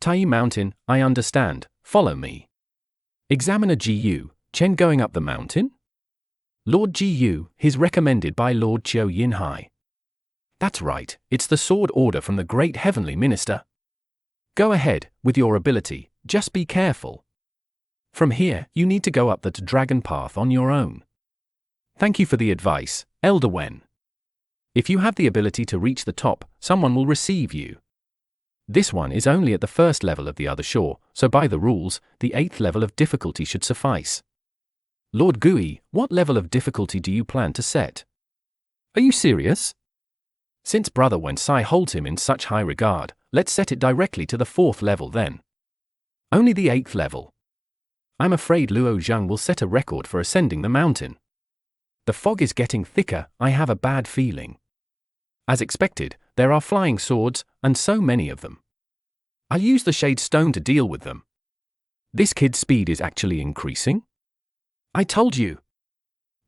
Tai Mountain, I understand, follow me. Examiner Gu, Chen going up the mountain? Lord Gu, he's recommended by Lord Chiu Yinhai. That's right, it's the sword order from the great heavenly minister. Go ahead, with your ability, just be careful. From here, you need to go up the dragon path on your own. Thank you for the advice, Elder Wen. If you have the ability to reach the top, someone will receive you. This one is only at the first level of the other shore, so by the rules, the 8th level of difficulty should suffice. Lord Gui, what level of difficulty do you plan to set? Are you serious? Since Brother Wen Sai holds him in such high regard, let's set it directly to the 4th level then. Only the 8th level. I'm afraid Luo Zhang will set a record for ascending the mountain. The fog is getting thicker, I have a bad feeling. As expected, there are flying swords, and so many of them. I'll use the Shade Stone to deal with them. This kid's speed is actually increasing? I told you.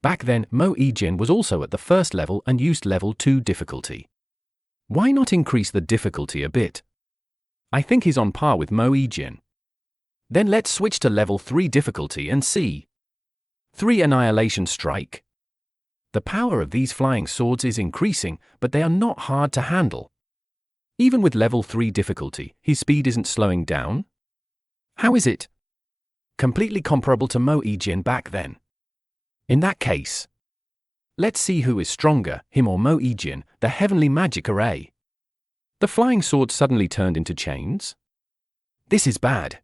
Back then, Mo Yijin was also at the 1st level and used level 2 difficulty. Why not increase the difficulty a bit? I think he's on par with Mo Yijin. Then let's switch to level 3 difficulty and see. 3 Annihilation Strike. The power of these flying swords is increasing, but they are not hard to handle. Even with level 3 difficulty, his speed isn't slowing down? How is it? Completely comparable to Mo Yijin back then. In that case, let's see who is stronger, him or Mo Yijin, the heavenly magic array. The flying sword suddenly turned into chains? This is bad.